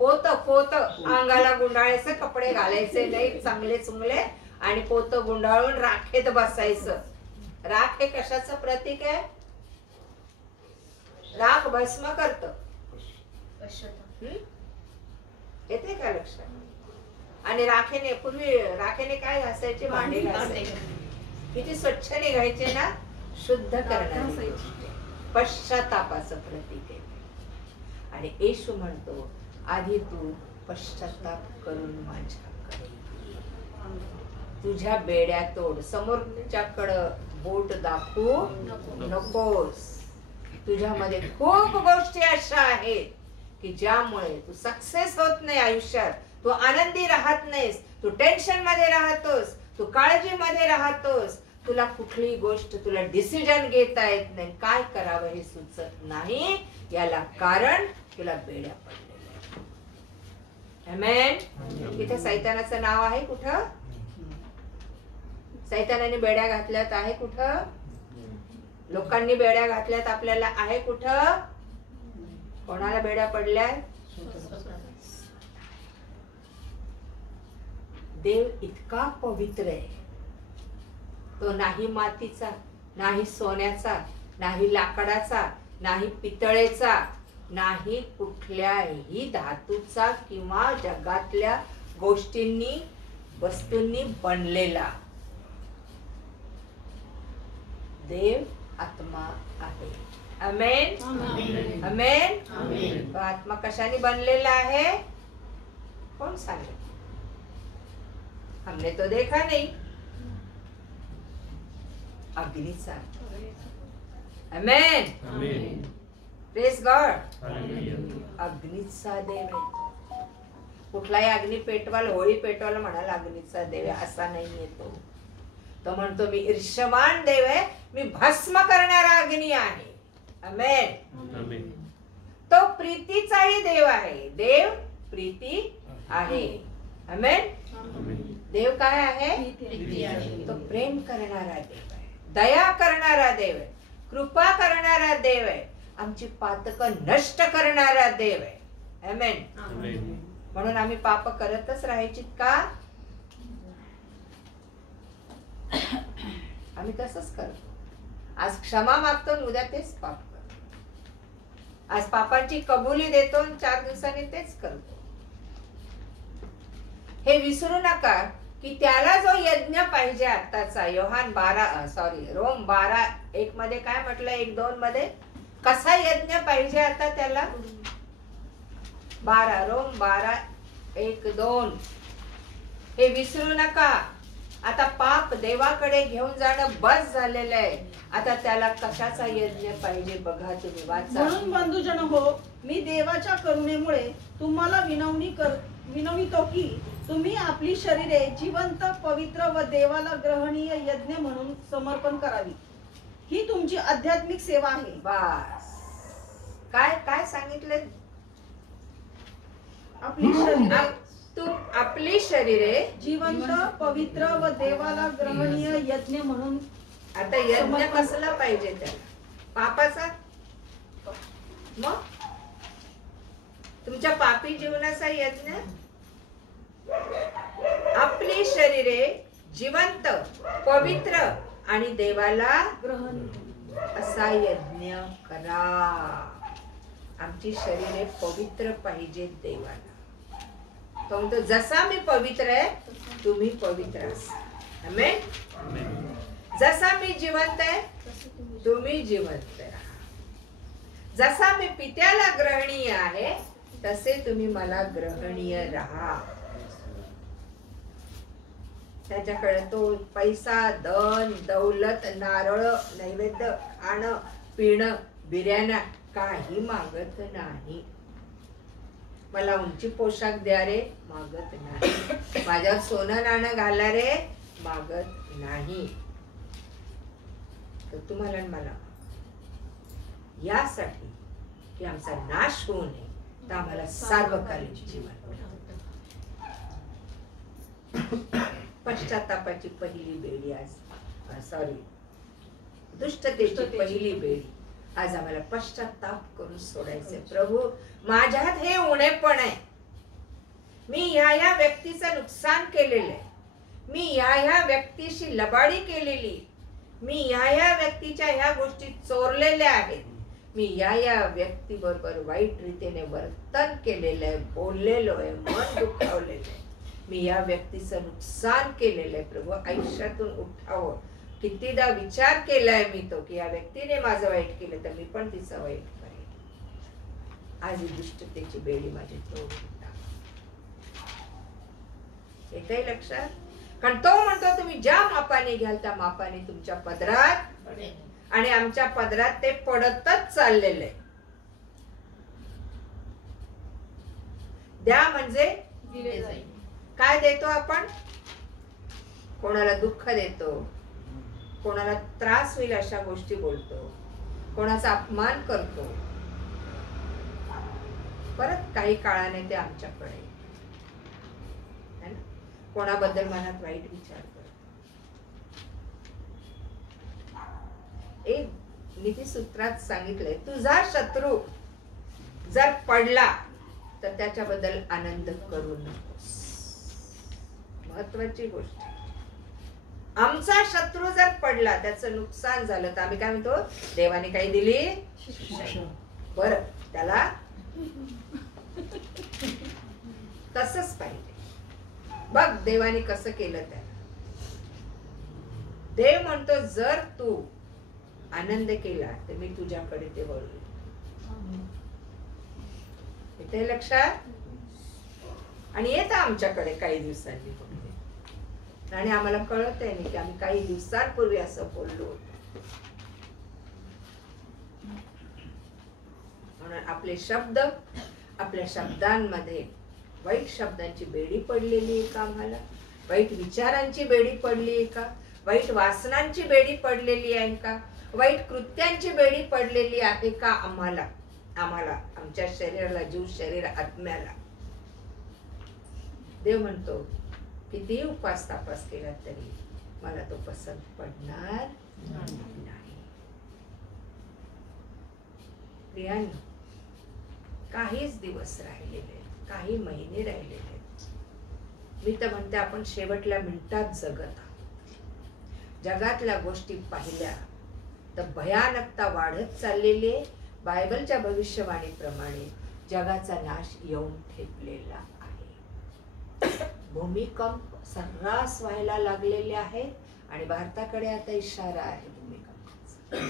पोत पोत अंगाला गुंडाळायचं, कपडे घालायचे नाही चांगले चुंगले, आणि पोत गुंडाळून राखेत बसायचं. राख हे कशाचं प्रतीक आहे? राख भस्म करत. येते का लक्षात? आणि राखेने, पूर्वी राखेने काय घासायचे? भांडे घासायचे. किती स्वच्छ निघायचे ना, शुद्ध करणारी गोष्ट, पश्चातापाचं प्रतीक आहे. आणि येशू म्हणतो आधी तू पश्चाताप करून माझ्याकडे, तुझ्या बेड्या तोड. समोरच्याकडं बोट दाखवू नकोस. तुझ्यामध्ये खूप गोष्टी अशा आहेत की ज्यामुळे तू सक्सेस होत नाही आयुष्यात, तू आनंदी राहत नाहीस, तू टेन्शन मध्ये राहतोस, तू काळजी मध्ये राहतोस, तुला कुठली गोष्ट, तुला डिसिजन घेता येत नाही, काय करावं हे सुचत नाही. याला कारण तुला बेड्या पडलेल्या. आमेन. इथे सैतानाचं नाव आहे कुठं? सैतानाने बेड्या घातल्यात आहे कुठं? लोकांनी बेड्या घातल्यात आपल्याला आहे कुठं? कोणाला बेड्या पडल्या? देव इतका पवित्र आहे, तो नाही मातीचा, नाही सोन्याचा, नाही लाकडाचा, नाही पितळेचा, नाही कुठल्याही धातूचा किंवा जगातल्या गोष्टींनी वस्तूंनी बनलेला. देव आत्मा आहे. आमेन आमेन. तो आत्मा कशाने बनलेला आहे? कोण सांगे? हमने तो देखा नहीं. अग्नीचा. आमेन. Praise God. अग्नीचा देव आहे. कुठलाही अग्नी पेटवाल, होळी पेटवाल म्हणाल अग्नीचा देव आहे असा नाही येतो. तो म्हणतो मी ईर्ष्यवान देव आहे, मी भस्म करणारा अग्नी आहे. आमेन. तो प्रीतीचाही देव आहे. देव प्रीती आहे. आमेन. देव काय आहे? तो प्रेम करणारा देव आहे, दया करणारा देव आहे, कृपा करणारा देव आहे, आमची पातक नष्ट करणारा देव आहे. आमेन. म्हणून आम्ही पाप करतच राहायची का? आम्ही तसंच करतो. आज क्षमा मागतो आणि उद्या तेच पाप करतो. आज पापांची कबुली देतो आणि 4 दिवसांनी तेच करतो. हे विसरू नका की त्याला जो यज्ञ पाहिजे आत्ताचा, रोम 12:1 मध्ये काय म्हटलं, 1:2 मध्ये कसा यज्ञ पाहिजे आता त्याला? रोम 12:1-2 हे विसरू नका. आता पाप देवाकडे घेऊन जाणं बस झालेलं आहे. आता त्याला कशाचा यज्ञ पाहिजे बघा, तुम्ही वाचा. म्हणून बंधुजन हो, मी देवाच्या करुणेमुळे तुम्हाला विनवितो की तुम्ही आपली शरीरे जिवंत, पवित्र व देवाला ग्रहणीय यज्ञ म्हणून समर्पण करावी. ही तुमची आध्यात्मिक सेवा आहे. बस. काय काय सांगितलं? आपली शरीरे जिवंत, पवित्र व देवाला ग्रहणीय यज्ञ म्हणून. आता यज्ञ कसला पाहिजे त्याला? पापाचा? मग तुमच्या पापी जीवनाचा यज्ञ? आपली शरीरे जिवंत, पवित्र आणि देवाला ग्रहणीय असा यज्ञ करा. आमची शरीरे पवित्र पाहिजे देवाला. तो म्हणतो जसा मी पवित्र आहे तुम्ही पवित्र असा. आमेन. जसा मी जिवंत आहे तुम्ही जिवंत राहा. जसा मी पित्याला ग्रहणीय आहे तसे तुम्ही मला ग्रहणीय राहा. त्याच्याकडे तो पैसा, धन, दौलत, नारळ, नैवेद्य, खाणं पिणं, बिर्याण्या काही मागत नाही. मला उंची पोशाख द्या रे, मागत नाही. माझ्यावर सोनं नाणं घाला रे, मागत नाही. तर तुम्हाला मला यासाठी की आमचा नाश होऊ नये, तर आम्हाला सार्वकालिक जीवन. पश्चातापाची पहिली बेडी आज, दुष्टतेची पहिली बेडी आज आम्हाला पश्चाताप करून सोडायचे. प्रभू माझ्यात हे उणेपण आहे. मी या व्यक्तीचं नुकसान केलेलं आहे. मी या व्यक्तीशी लबाडी केलेली. मी या व्यक्तीच्या ह्या गोष्टी चोरलेल्या आहेत. मी या व्यक्ती बरोबर वाईट रीतीने वर्तन केलेलं आहे, बोललेलो आहे, मन दुखावलेलं आहे. मी या व्यक्तीचं नुकसान केलेलं आहे. प्रभू आयुष्यातून उठावं. कितीदा विचार केलाय मी तो की या व्यक्तीने माझं वाईट केलं तर मी पण तिचं वाईट करेन. आज ही दुष्टतेची बेडी माझी तोडून टाक. येतंय लक्षात? कारण तो म्हणतो तुम्ही ज्या मापाने घ्याल त्या मापाने तुमच्या पदरात, आणि आमच्या पदरात ते पडतच चाललेलं आहे. द्या म्हणजे दिले जाईल. काय देतो आपण? कोणाला दुःख देतो, कोणाला त्रास होईल अशा गोष्टी बोलतो, कोणाचा अपमान करतो. परत काही काळाने ते आमच्याकडे कोणाबद्दल मनात वाईट विचार करतो. एक नीतिसूत्रात सांगितलंय, तुझा शत्रू जर पडला तर त्याच्याबद्दल आनंद करू नकोस. महत्वाची गोष्ट आहे. आमचा शत्रू जर पडला, त्याचं नुकसान झालं, तर आम्ही काय म्हणतो? देवाने काही दिली बरं, त्याला तसंच पाहिजे. बघ देवाने कसं केलं त्याला. देव म्हणतो जर तू आनंद केला तर मी तुझ्याकडे ते वळवेन. येते लक्षात? आणि येतं आमच्याकडे काही दिवसांनी फक्त, आणि आम्हाला कळत आहे नाही की आम्ही काही दिवसांपूर्वी असं बोललो होतो. म्हणून आपले शब्द, आपल्या शब्दांमध्ये वाईट शब्दांची बेडी पडलेली आहे का आम्हाला? वाईट विचारांची बेडी पडली आहे का? वाईट वासनांची बेडी पडलेली आहे का? वाईट कृत्यांची बेडी पडलेली आहे का आम्हाला? आमच्या शरीराला, जीव, शरीर, आत्म्याला. देव म्हणतो किती उपास तापास केला तरी मला तो पसंत पडणार नाही. प्रियांनो, काहीच दिवस राहिलेले आहेत, काही महिने राहिलेले आहेत. मी तर म्हणते आपण शेवटल्या मिनिटात जगत आहोत. जगातल्या गोष्टी पाहिल्या तर भयानकता वाढत चाललेली आहे. बायबलच्या भविष्यवाणीप्रमाणे जगाचा नाश येऊन ठेपलेला आहे. भूमिकंप सर्रास व्हायला लागलेले आहेत आणि भारताकडे आता इशारा आहे भूमिकंपाचा.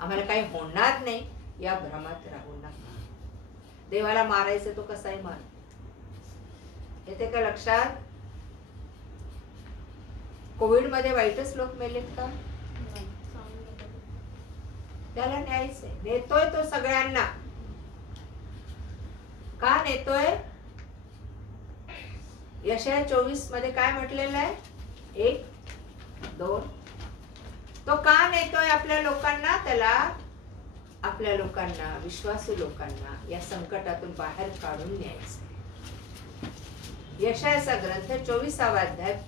आम्हाला काही होणार नाही या भ्रमात राहू नका. देवाला मारायचं तो कसाही मार. येते का लक्षात? कोविड मध्ये वाईटच लोक मेलेत का? त्याला न्यायचंय. नेतोय तो सगळ्यांना. का नेतोय? यशाया 24 मध्ये काय म्हटलेलं आहे? 1, 2. तो का नेतोय आपल्या लोकांना? त्याला आपल्या लोकांना, विश्वासू लोकांना या संकटातून बाहेर काढून न्यायचंय. यशायाचा ग्रंथ 24वा अध्याय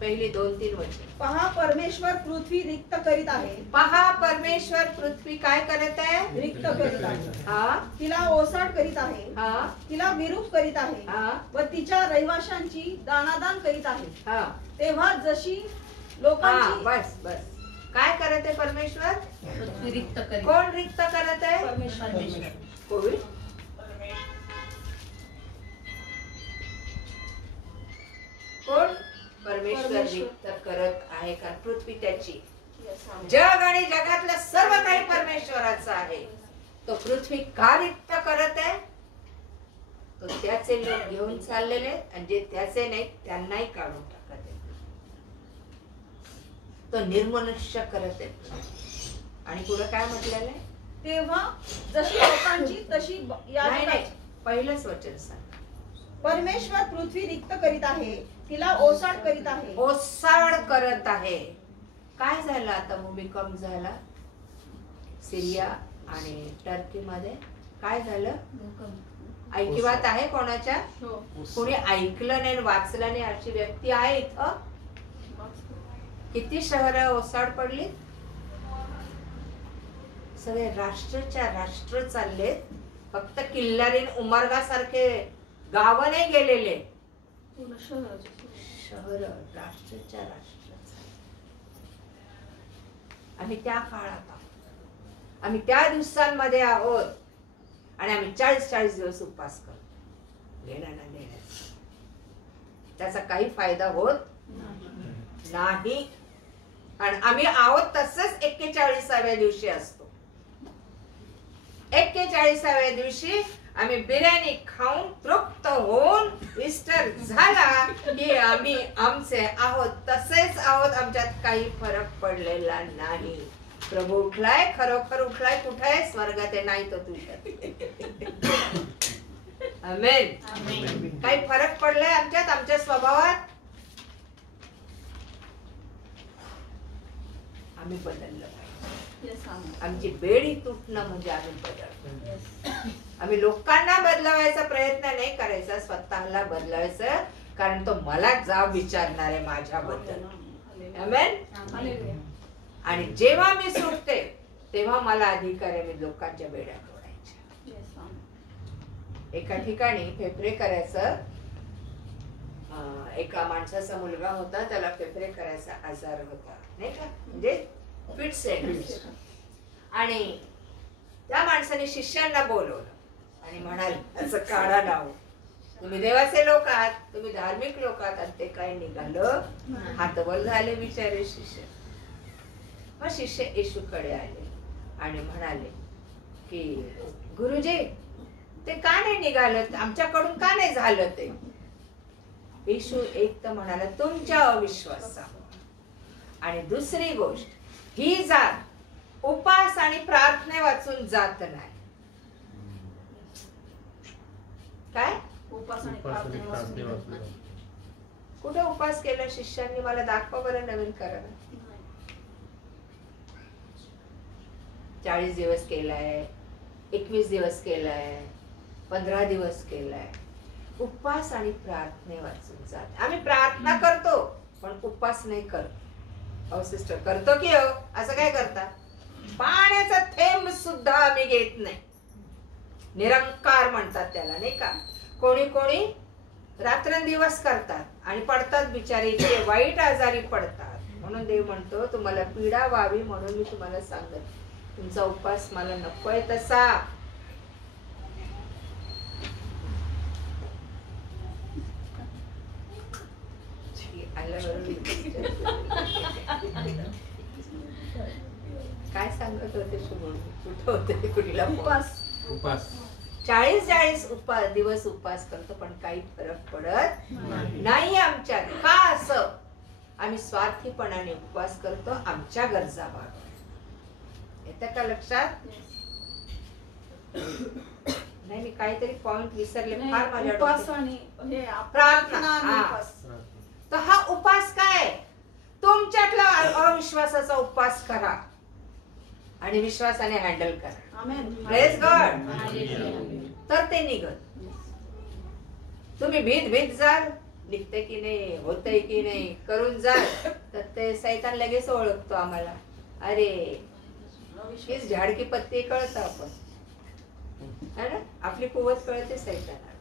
पहिली 2-3 वचन. पहा परमेश्वर पृथ्वी रिक्त करीत आहे. पहा परमेश्वर पृथ्वी काय करत आहे? रिक्त करीत आहे. हा, तिला ओसाड करीत आहे. हा, तिला विरूप करीत आहे हा, व तिच्या रहिवाशांची दानादान करीत आहे. हा. तेव्हा जशी हा, लोकांची बस बस. काय करत आहे परमेश्वर? पृथ्वी रिक्त करी. कोण रिक्त करत आहे? परमेश्वर कोविड. कोण? परमेश्वर रिक्त करत आहे. का पृथ्वी त्याची? जग आणि जगातलं सर्व काही परमेश्वराचं आहे. तो पृथ्वी का रिक्त करत आहे? तो त्याचे लोक घेऊन चाललेले आणि जे त्याचे नाही त्यांनाही काढून टाकत आहे. तो निर्मनुष्य करत आहे. आणि पुढे काय म्हटलेलं आहे? तेव्हा जशी लोकांची तशी नाही नाही, पहिलंच वचन सांग. परमेश्वर पृथ्वी रिक्त करीत आहे. तिला ओसाड करीत आहे. ओसाड करत आहे. काय झालं आता? भूमिकंप झाला सिरिया आणि टर्की मध्ये. काय झालं? ऐकिवात आहे कोणाच्या? कोणी ऐकलं नाही, वाचलं नाही अशी व्यक्ती आहे इथं? किती शहर ओसाड पडली? सगळे राष्ट्रच्या राष्ट्र चाललेत. फक्त किल्लारी उमरगा सारखे गाव नाही गेलेले. शहर राष्ट्रच्या राष्ट्र. आम्ही त्या काळात आहोत. आम्ही त्या दिवसांमध्ये आहोत आणि आम्ही 40 दिवस उपवास करतो. घेणं ना देण्याचा त्याचा काही फायदा होत नाही. आणि आम्ही आहोत तसंच 41व्या दिवशी असतो. 41व्या दिवशी आम्ही बिर्याणी खाऊन तृप्त होऊन ईस्टर झाला की आम्ही आमचे आहोत तसेच आहोत. आमच्यात काही फरक पडलेला नाही. प्रभू उठलाय, खरोखर उठलाय. कुठे आहे? स्वर्गात आहे. नाही तो तुझ्यात. आमेन. काही फरक पडलाय आमच्यात, आमच्या स्वभावात? आम्ही बदललं पाहिजे. आमची बेडी तुटणं म्हणजे आम्ही बदलतो. आम्ही लोकांना बदलवायचा प्रयत्न नाही करायचा, स्वतःला बदलायचं. कारण तो मला जाब विचारणार आहे माझ्याबद्दल. आमेन. आणि जेव्हा मी सुटते तेव्हा मला अधिकार आहे मी लोकांच्या बेड्या तोडायच्या. एका ठिकाणी फेफरे करायचं एका माणसाचा मुलगा होता, त्याला फेफरे करायचा आजार होता नाही का, म्हणजे फिट्स आणि त्या माणसाने शिष्यांना बोलवलं आणि म्हणाल असं काढा नाव, तुम्ही देवाचे लोक आहात, तुम्ही धार्मिक लोक आहात. आणि ते काय निघालं, हातवर झाले बिचारे शिष्य. मग शिष्य येशूकडे आले आणि म्हणाले की गुरुजी ते का नाही निघालं, आमच्याकडून का नाही झालं ते. येशू एक तर म्हणाला तुमच्या अविश्वासामुळे, आणि दुसरी गोष्ट ही जात उपास आणि प्रार्थने वाचून जात नाही. काय उपास आणि प्रार्थना कुठे उपास केला शिष्यांनी, मला दाखवा बरं नवीन करायला. 40 दिवस केलाय, 21 दिवस केलाय, 15 दिवस केलाय. उपवास आणि प्रार्थने वाचून जात. आम्ही प्रार्थना करतो पण उपवास नाही करतो. अहो सिस्टर करतो की हो, असं काय करता, पाण्याचा थेंब सुद्धा आम्ही घेत नाही. निरंकार म्हणतात त्याला नाही का. कोणी कोणी रात्रंदिवस करतात आणि पडतात बिचारे, इतके वाईट आजारी पडतात. म्हणून देव म्हणतो तुम्हाला पीडा व्हावी म्हणून मी तुम्हाला सांगत, तुमचा उपवास मला नकोय तसा. काय सांगत होते शुभम, कुठं होते, कुठला उपास. उपास 40 दिवस उपवास करतो पण काही फरक पडत नाही आमच्यात. का असं, आम्ही स्वार्थीपणाने उपवास करतो, आमच्या गरजा भागवतो. येतं का लक्षात. नाही मी काहीतरी पॉइंट विसरले फार माझ्या उपास डोक्यात. आणि हे प्रार्थना. आणि हा. उपास. तर हा उपास काय, तुमच्यातला अविश्वासाचा उपवास करा आणि विश्वासाने हँडल करा. आमेन. Praise God. तर ते निघत. तुम्ही भीत जाल, निघते की नाही, होतंय की नाही, करून जाल तर ते सैतान लगेच ओळखतो आम्हाला. अरे हीच झाड की पत्ती कळतं आपण, है ना, आपली कुवत कळते सैतानाला.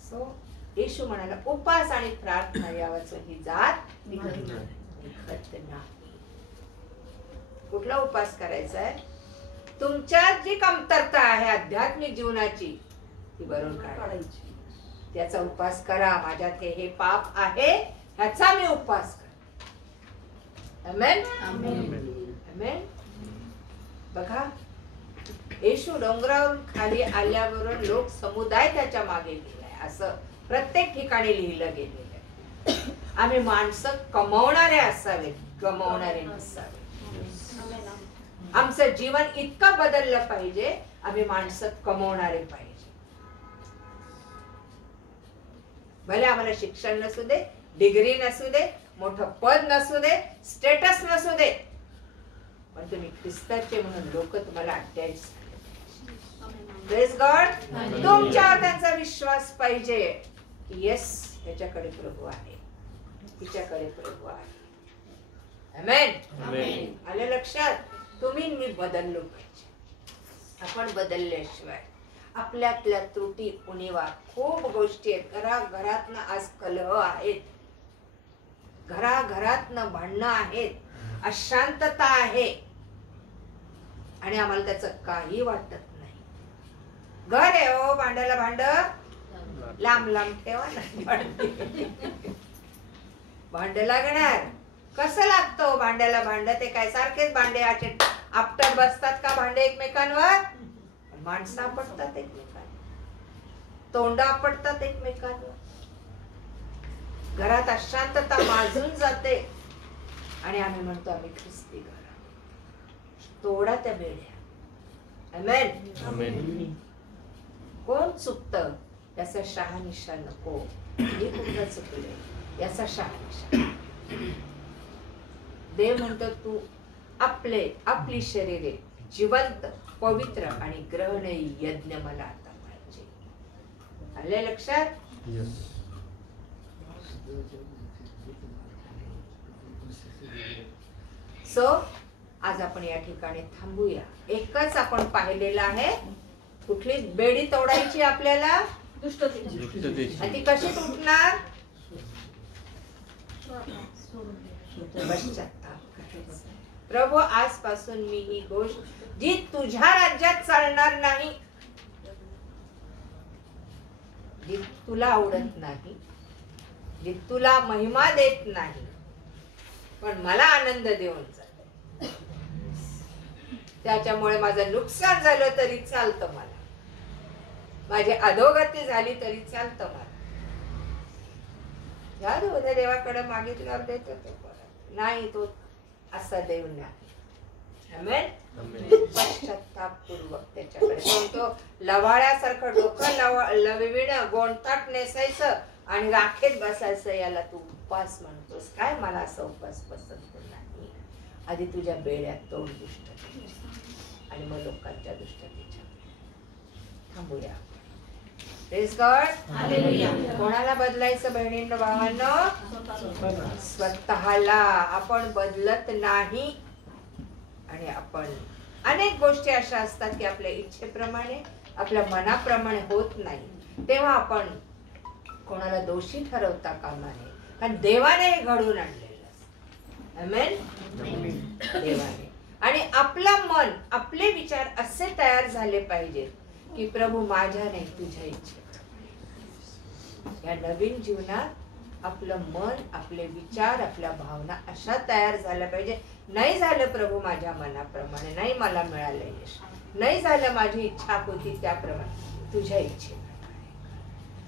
सो येशू म्हणाला उपास आणि प्रार्थना यावाचं ही जात निघत नाही. कुठला उपास करायचा आहे, तुमच्यात जी कमतरता आहे आध्यात्मिक जीवनाची ती भरून काढायची. त्याचा उपास करा. माझ्यात हे पाप आहे ह्याचा मी उपास कर. आमेन. आमेन. बघा येशू डोंगरावरून खाली आल्यावरून लोक समुदाय त्याच्या मागे गेलाय असं प्रत्येक ठिकाणी लिहिलं गेलेलं आहे. आम्ही माणसं कमवणारे असावेत, गमवणारे नसावे. आमचं जीवन इतकं बदललं पाहिजे, आम्ही माणसं कमवणारे पाहिजे. भले आम्हाला शिक्षण नसू दे, डिग्री नसू दे, मोठं पद नसू दे, स्टेटस नसू दे, पण तुम्ही ख्रिस्ताचे म्हणून लोक तुम्हाला अटॅच. Praise God. तुमच्यावर त्यांचा विश्वास पाहिजे की येस याच्याकडे प्रभू आहे, तिच्याकडे प्रभू आहे. आमेन. आलं लक्षात. तुम्ही मी बदललो पाहिजे. आपण बदलल्याशिवाय आपल्यातल्या त्रुटी उणीवा खूप गोष्टी आहेत. घराघरातनं आज कलह आहेत, घराघरातनं भांडणं आहेत, अशांतता आहे आणि आम्हाला त्याचं काही वाटत नाही. घर आहे हो, भांड्याला भांड लांब लांब ठेवा ना. भांड लागणार. कसं लागतं भांड्याला भांड, ते काय सारखेच भांडे असे आपटत बसतात का भांडे एकमेकांवर. माणसं आपटतात एकमेकांवर, तोंड आपटतात एकमेकांवर. घरात अशांतता माजून जाते आणि आम्ही म्हणतो आम्ही ख्रिस्ती घर. तोडा त्या बेड्या. आमेन. कोण चुकतं याचा शहानिशा नको. हे कुठलं चुकले याचा शहानिशा. देव म्हणतो तू आपली शरीरे जिवंत, पवित्र आणि ग्रहणीय यज्ञ मला आता पाहिजे. आले लक्षात. सो आज आपण या ठिकाणी थांबूया. एकच आपण पाहिलेलं आहे. कुठली बेडी तोडायची आपल्याला, दुष्टतेची. आणि ती कशी तुटणार? पश्चात्ताप करायचा. प्रभू आजपासून मी ही गोष्ट जी तुझ्या राज्यात चालणार नाही, जी तुला आवडत नाही, जी तुला महिमा देत नाही, पण मला आनंद देऊन जाते, त्याच्यामुळे माझं नुकसान झालं तरी चालतं, मला माझी अधोगती झाली तरी चालतं, मला या दोन देवाकडे मागितल्यावर देतो तो परत. नाही, तो असा देव नाही. आमेन. पश्चात्तापपूर्वक त्याच्याकडे तो लवाळ्यासारखं डोकं लविणं गोंडताट नेसायचं आणि राखेत बसायचं, याला तू उपवास म्हणतोस काय? मला असा उपवास पसंत नाही. आधी तुझ्या बेड्यात तोड दुष्टतेच्या आणि मग लोकांच्या दुष्टतेच्या. थांबूया. Praise God. हालेलुया. कोणाला बदलायचं बहिणींनो भावांनो? स्वतःला. आपण बदलत नाही आणि आपण अनेक गोष्टी अशा असतात की आपल्या इच्छेप्रमाणे आपल्या मनाप्रमाणे होत नाही, तेव्हा आपण कोणाला दोषी ठरवता कामा नये, कारण देवाने हे घडवून आणलेलं असतं. आमेन. देवाने. आणि आपलं मन, आपले विचार असे तयार झाले पाहिजेत की प्रभू माझ्या नाही तुझ्या इच्छेप्रमाणे. या नवीन जीवनात आपलं मन, आपले विचार, आपल्या भावना अशा तयार झाल्या पाहिजे. नाही झालं प्रभू माझ्या मनाप्रमाणे, नाही मला मिळालं यश, नाही झालं माझी इच्छा होती त्याप्रमाणे, तुझ्या इच्छेप्रमाणे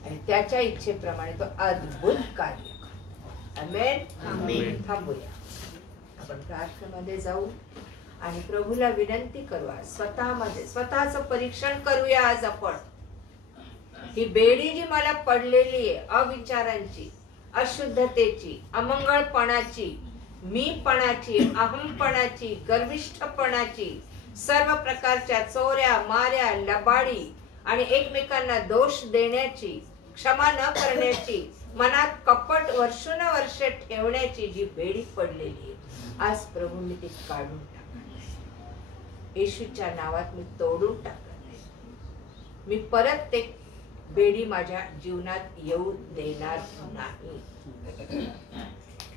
आणि त्याच्या इच्छेप्रमाणे तो अद्भुत कार्य करतो. आमेन. थांबूया. आपण प्रार्थनेमध्ये जाऊ आणि प्रभूला विनंती करू. स्वतःमध्ये स्वतःचं परीक्षण करूया. आज आपण ही बेडी जी मला पडलेली आहे, अविचारांची, अशुद्धतेची, अमंगळपणाची, मीपणाची, अहमपणाची, गर्विष्ठपणाची, सर्व प्रकारच्या चोऱ्या, माऱ्या, लबाडी आणि एकमेकांना दोष देण्याची, क्षमा न करण्याची, मनात कपट वर्षानुवर्षे ठेवण्याची जी बेडी पडलेली आहे, आज प्रभू मी ती काढून टाकते. येशूच्या नावात मी तोडून टाकते. मी परत ते बेडी माझ्या जीवनात येऊ देणार नाही.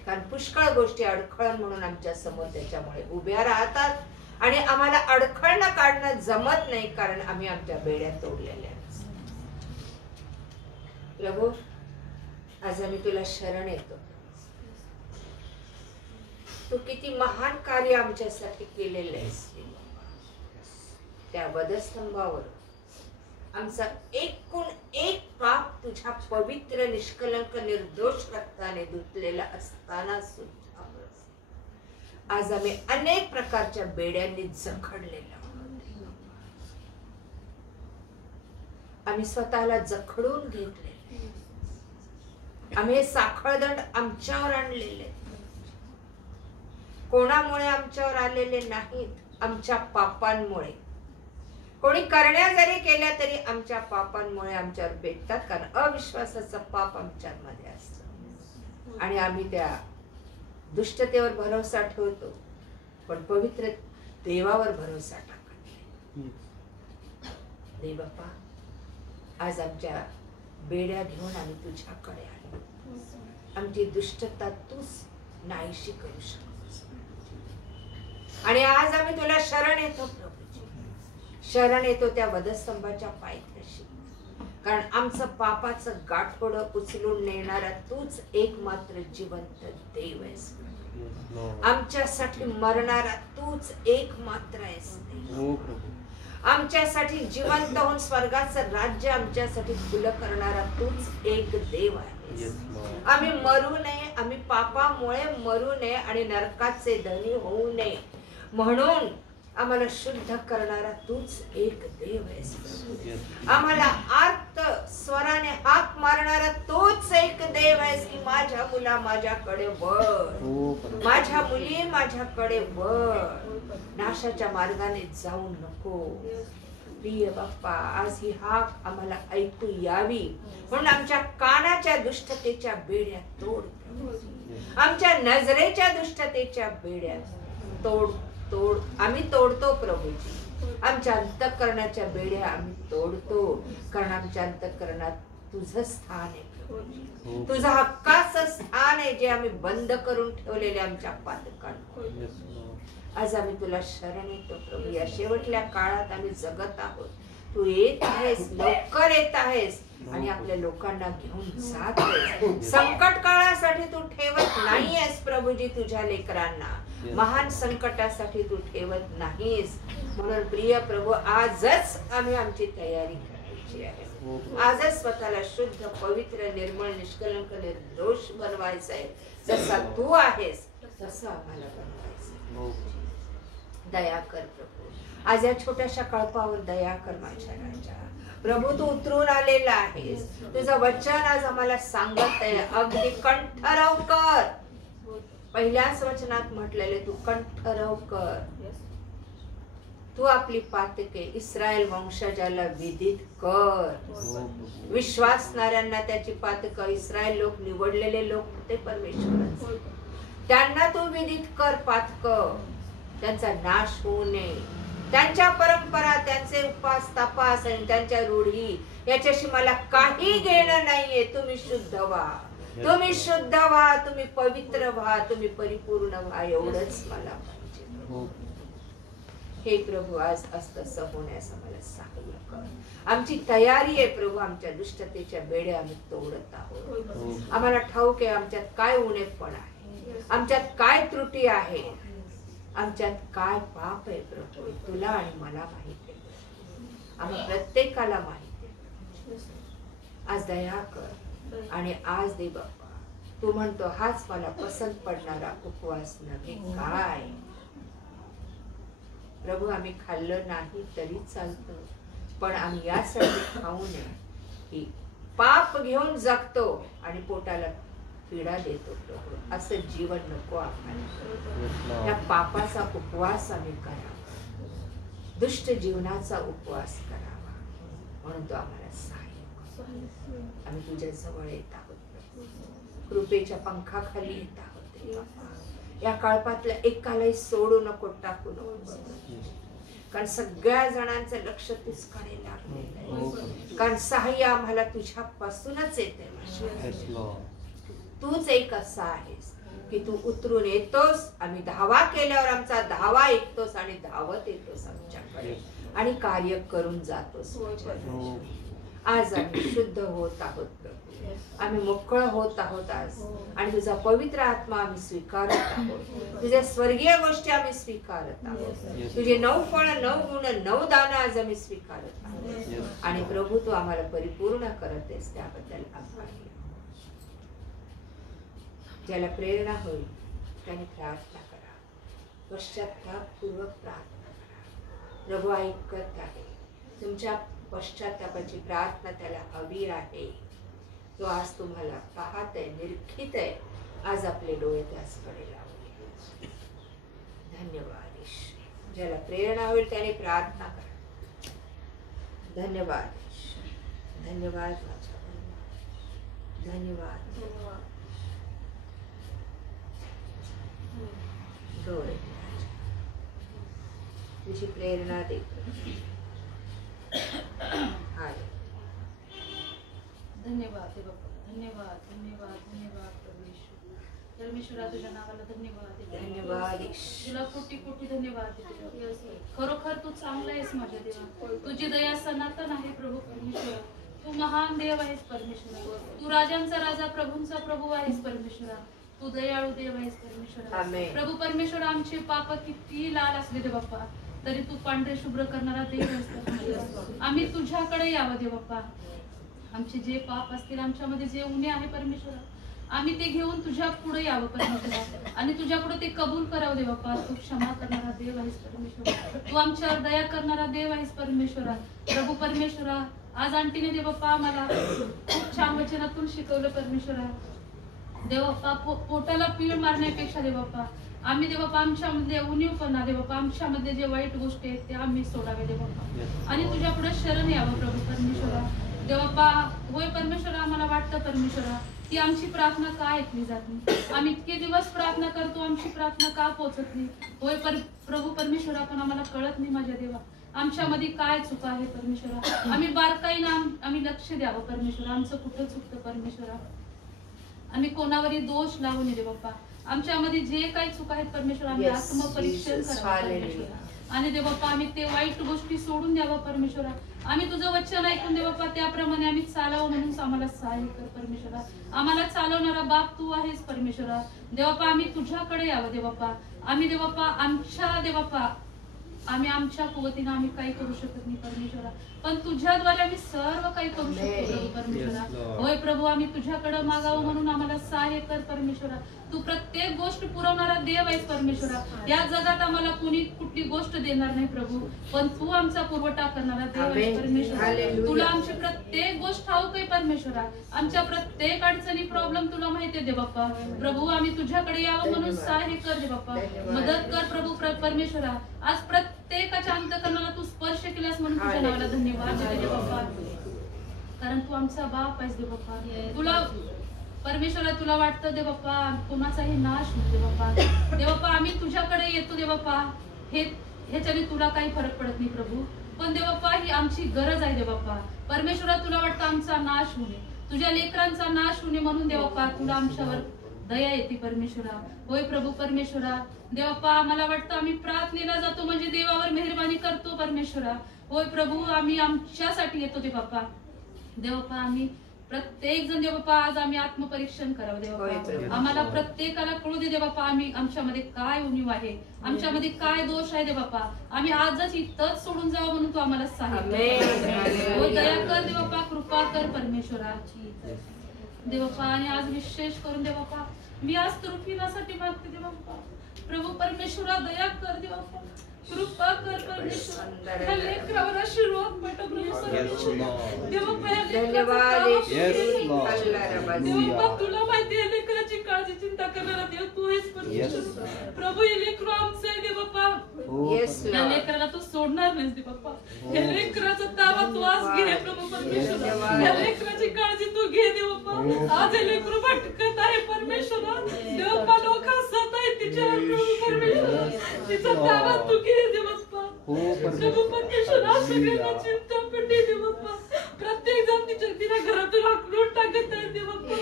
कारण पुष्कळ गोष्टी अडखळ म्हणून आमच्या समोर त्याच्यामुळे उभ्या राहतात आणि आम्हाला अडखळणं काढणं जमत नाही, कारण आम्ही आमच्या बेड्या तोडलेल्या. प्रभू आज आम्ही तुला शरण येतो. तू किती महान कार्य आमच्यासाठी केलेलं आहेस. त्या वधस्तंभावर आमचा एकूण एक पाप तुझ्या पवित्र निष्कलंक निर्दोष रक्ताने धुतलेला असताना सुद्धा आज आम्ही अनेक प्रकारच्या बेड्यांनी जखडलेलो आहोत. आम्ही स्वतःला जखडून घेतलेले, आम्ही हे साखळदंड आमच्यावर आणलेले. कोणामुळे आमच्यावर आलेले नाहीत, आमच्या पापांमुळे. कोणी करण्या जरी केल्या तरी आमच्या पापांमुळे आमच्यावर बेततात, कारण अविश्वासाचं पाप आमच्यामध्ये असतं आणि आम्ही त्या दुष्टतेवर भरोसा ठेवतो, पण पवित्र देवावर भरोसा टाकत नाही. देव बाप्पा, आज आमच्या बेड्या घेऊन आम्ही तुझ्याकडे आलो. आमची दुष्टता तूच नाहीशी करू शकतोस आणि आज आम्ही तुला शरण येतो प्रभूजी. शरण येतो त्या वधस्तंभाच्या पायथ्याशी, कारण आमचं पापाचं गाठोडं उचलून नेणारा तूच एकमात्र जिवंत देव आहेस. आमच्यासाठी मरणारा तूच एकमात्र आहेस. आमच्यासाठी जिवंत होऊन स्वर्गाचं राज्य आमच्यासाठी खुलं करणारा तूच एक देव आहेस. आम्ही मरू नये, आम्ही पापामुळे मरू नये आणि नरकाचे धनी होऊ नये म्हणून आम्हाला शुद्ध करणारा तूच एक देव आहेस. आम्हाला आर्त स्वराने हाक मारणारा तूच एक देव आहेस की माझ्या मुला माझ्याकडे वळ, माझ्या मुली माझ्याकडे वळ, नाशाच्या मार्गाने जाऊ नको. प्रिय बाप्पा, आज ही हाक आम्हाला ऐकू यावी म्हणून आमच्या कानाच्या दुष्टतेच्या बेड्या तोड, आमच्या नजरेच्या दुष्टतेच्या बेड्या तोड. आम्ही तोडतो प्रभूजी. आमच्या अंतःकरणाच्या बेड्या आम्ही तोडतो, कारण आमच्या अंतःकरणात तुझं स्थान आहे, तुझं हक्काचं स्थान आहे, जे आम्ही बंद करून ठेवलेले आमच्या पातकांना. आज आम्ही तुला शरण येतो प्रभू. या शेवटल्या काळात आम्ही जगत आहोत. तू येत आहेस, लवकर येत आहेस आणि आपल्या लोकांना घेऊन जात आहेस. संकट काळासाठी तू ठेवत नाहीयेस प्रभूजी तुझ्या लेकरांना, महान संकटासाठी तू ठेवत नाहीस. म्हणून प्रिय प्रभू, आजच आम्ही आमची तयारी करायची आहे. आजच स्वतःला शुद्ध, पवित्र, निर्मळ, निष्कलंक, निर्दोष बनवायचं आहे. जसा तू आहेस तसं आम्हाला बनवायचं. दया कर प्रभू. आज या छोट्याशा कळपावर दया कर माझ्या राजा. प्रभू तू उतरून आलेला आहेस. तुझं वचन आज आम्हाला सांगत आहे, अगदी कंठरव कर. पहिल्याच वचनात म्हटलेले तू कंठरव कर. तू आपली पातके इस्रायल वंशजाला विदित कर. विश्वासणाऱ्यांना त्याची पातक इस्रायल लोक, निवडलेले लोक होते परमेश्वर, त्यांना तू विदित कर पातक. त्यांचा नाश होऊ नये. त्यांच्या परंपरा, त्यांचे उपास तपास आणि त्यांच्या रूढी याच्याशी मला काही घेणं नाहीये. तुम्ही शुद्ध व्हा, तुम्ही शुद्ध व्हा, तुम्ही पवित्र व्हा, तुम्ही परिपूर्ण व्हा, एवढंच मला पाहिजे. हे प्रभू आज असं होण्यास आम्हाला सहाय्य कर. आमची तयारी आहे प्रभू. आमच्या दुष्टतेच्या बेड्या आम्ही तोडत आहोत. आम्हाला ठाऊक आहे आमच्यात काय उणेपण आहे, आमच्यात काय त्रुटी आहे, आमच्यात काय पाप आहे प्रभू. तुला आणि मला माहिती आहे, आम्हा प्रत्येकाला माहिती आहे. आज दया कर आणि आज दे बाप्पा. तू म्हणतो हाच मला पसंत पडणारा उपवास नव्हे काय. प्रभू आम्ही खाल्लं नाही तरी चालतं, पण आम्ही यासाठी खाऊ नये की पाप घेऊन जगतो आणि पोटाला पीडा देतो प्रभू. असं जीवन नको आम्हाला. त्या पापाचा उपवास आम्ही करावा, दुष्ट जीवनाचा उपवास करावा. म्हणून तो आम्हाला सहाय्य कर. आम्ही तुझ्या जवळ येत आहोत प्रभू. कृपेच्या पंखाखाली येत आहोत. या कळपातल्या एकालाही सोडू नको, टाकू नको, कारण सगळ्या जणांचं लक्ष तुझकडे लागलेलं आहे. कारण सहाय्य आम्हाला तुझ्यापासूनच येते. तूच एक असा आहेस की तू उतरून येतोस, आम्ही धावा केल्यावर आमचा धावा ऐकतोस आणि धावत येतोस आमच्याकडे आणि कार्य करून जातोस. आज आम्ही शुद्ध होत आहोत प्रभू. आम्ही मोकळ होत आहोत आज, आणि तुझा पवित्र आत्मा आम्ही स्वीकारत आहोत. तुझ्या स्वर्गीय गोष्टी आम्ही स्वीकारत आहोत. तुझे 9 फळ, 9 गुण, 9 दान आज आम्ही स्वीकारत आहोत. आणि प्रभू तू आम्हाला परिपूर्ण करत आहेस, त्याबद्दल आभार. ज्याला प्रेरणा होईल त्याने प्रार्थना करा, पश्चातापपूर्वक प्रार्थना करा. प्रभू ऐकत आहे. तुमच्या पश्चातापाची प्रार्थना त्याला हवी आहे. तो आज तुम्हाला पाहत आहे, निरखित आहे. आज आपले डोळे त्याचकडे लावले. धन्यवाद. ज्याला प्रेरणा होईल त्याने प्रार्थना करा. धन्यवाद. धन्यवाद माझा. धन्यवाद. डोळे तुझी प्रेरणा दे. धन्यवाद हे बाप्पा. धन्यवाद, धन्यवाद, धन्यवाद परमेश्वर. परमेश्वरा तुझ्या नावाला धन्यवाद. धन्यवाद. तुला कोटी कोटी धन्यवाद. खरोखर तू चांगला आहेस माझ्या देवा. तुझी दया सनातन आहे प्रभू परमेश्वरा. तू महान देव आहेस परमेश्वरा. तू राजांचा राजा, प्रभूंचा प्रभू आहेस परमेश्वरा. तू दयाळू देव आहेस परमेश्वरा. प्रभू परमेश्वरा, आमचे पाप किती लाल असले दे बाप्पा, तरी तू पांढरे शुभ्र करणारा देव आहेस. आम्ही तुझ्याकडे यावं दे बाप्पा. आमचे जे पाप असतील, आमच्यामध्ये जे उणे आहे परमेश्वरा, आम्ही ते घेऊन तुझ्या पुढे यावं परमेश्वरा, आणि तुझ्या पुढे ते कबूल करावं दे बाप्पा. तू क्षमा करणारा देव आहेस परमेश्वरा. तू आमच्यावर दया करणारा देव आहेस परमेश्वरा. प्रभू परमेश्वरा, आज आणटीने दे बाप्पा आम्हाला खूप छान वचनातून शिकवलं परमेश्वरा. देवप्पा पोटाला पीळ मारण्यापेक्षा दे बाप्पा, आम्ही दे बाप्पा आमच्यामध्ये उणीवपणा दे बाप्पा, आमच्यामध्ये जे वाईट गोष्टी आहेत ते आम्ही सोडावे दे बाप्पा, आणि तुझ्या पुढे शरण यावं प्रभू परमेश्वरा. देवप्पा होय परमेश्वरा, आम्हाला वाटतं परमेश्वरा की आमची प्रार्थना का ऐकली जात नाही. आम्ही इतके दिवस प्रार्थना करतो, आमची प्रार्थना का पोचत नाही. होय प्रभू परमेश्वरा, पण आम्हाला कळत नाही माझ्या देवा. आमच्यामध्ये काय चुका आहे परमेश्वरा, आम्ही बारकाईनं आम्ही लक्ष द्यावं परमेश्वरा, आमचं कुठं चुकतं परमेश्वरा, आम्ही कोणावरही दोष लावू नये बाप्पा, आमच्यामध्ये जे काही चुका आहेत परमेश्वरा आम्ही Yes, आत्मपरीक्षण Jesus. करावं Hallelujah. परमेश्वरा, आणि दे बाप्पा आम्ही ते वाईट गोष्टी सोडून द्यावं परमेश्वरा, आम्ही तुझं वचन ऐकून दे बाप्पा त्याप्रमाणे आम्ही चालावं म्हणून आम्हाला सहाय्य कर परमेश्वरा, आम्हाला चालवणारा बाप तू आहेस परमेश्वरा, देवाप्पा आम्ही तुझ्याकडे यावं देवाप्पा, आम्ही देवाप्पा आमच्या देवाप्पा आम्ही आमच्या कुवतीनं आम्ही काही करू शकत नाही परमेश्वरा, पण तुझ्याद्वारे आम्ही सर्व काही करू शकतो प्रभू परमेश्वरा. होय प्रभू आम्ही तुझ्याकडे मागावं म्हणून आम्हाला सहाय्य कर परमेश्वरा, तू प्रत्येक गोष्ट पुरवणारा देव आहेस परमेश्वरा, या जगात आम्हाला कुणी कुठली गोष्ट देणार नाही प्रभू, पण तू आमचा पुरवठा करणारा देव आहेस परमेश्वरा, Hallelujah. तुला आमची प्रत्येक गोष्ट ठाऊक आहे परमेश्वरा, आमच्या प्रत्येक अडचणी प्रॉब्लेम तुला माहिती आहे दे बाप्पा, प्रभू आम्ही तुझ्याकडे यावं म्हणून सहाय्य कर दे बाप्पा, मदत कर प्रभू परमेश्वरा, आज प्रत्येकाच्या अंतकरणाला तू स्पर्श केलास म्हणून तुझ्या नावाला धन्यवाद देते बाप्पा, कारण तू आमचा बाप आहेस दे बाप्पा, तुला परमेश्वरा तुला वाटतं दे बाप्पा कोणाचाही नाश होऊ दे बाप्पा, दे बाप्पा आम्ही तुझ्याकडे येतो दे बाप्पा, ह्याच्याने तुला काही फरक पडत नाही प्रभू, पण दे बाप्पा ही आमची गरज आहे दे बाप्पा, परमेश्वरा तुला वाटतं आमचा नाश होऊ नये, तुझ्या लेकरांचा नाश होऊ नये म्हणून दे बाप्पा तुला आमच्यावर दया येते परमेश्वरा. होय प्रभू परमेश्वरा, देवप्पा आम्हाला वाटतं आम्ही प्रार्थनेला जातो म्हणजे देवावर मेहरबानी करतो परमेश्वरा. होय प्रभू आम्ही आमच्यासाठी येतो ते बाप्पा. देवप्पा आम्ही प्रत्येक जण देवप्पा आज आम्ही आत्मपरीक्षण करावं देवप्पा. आम्हाला प्रत्येकाला कळू दे देवप्पा आम्ही आमच्यामध्ये काय उणीव आहे, आमच्यामध्ये काय दोष आहे देवप्पा. आम्ही आजच इथंच सोडून जावं म्हणून तू आम्हाला सांगितलं. हो दया कर देवप्पा, कृपा कर परमेश्वरा देवप्पा. आणि आज विशेष करून देवप्पा मी आज तृफिनासाठी मागते देवप्पा. प्रभू परमेश्वरा दया कर देवप्पा, कृपा कर परमेश्वर. ह्या लेकरावर आशीर्वाद पाठव प्रभू परमेश्वर. देवप्पा ह्या देवप्पा तुला माहिती आहे लेकराची काळजी चिंता करणारा देव तू आहेस परमेश्वर. प्रभू हे लेकरू आमचं आहे देवप्पा. या लेकराला तू सोडणार नाहीस देवप्पा. या लेकराचा ताबा तू आज घे प्रभू परमेश्वर. या लेकराची काळजी तू घे देवप्पा. आज हे लेकरू भटकत आहे परमेश्वर. देवप्पा लोक हसत आहेत तिच्यावर प्रभू परमेश्वर. तिचा ताबा तू घे देवप्पा. प्रभू परमेश्वर आज सगळ्यांना चिंता पडली देवप्पा. प्रत्येक जण तिला घरातून हाकलून टाकत आहे देवप्पा.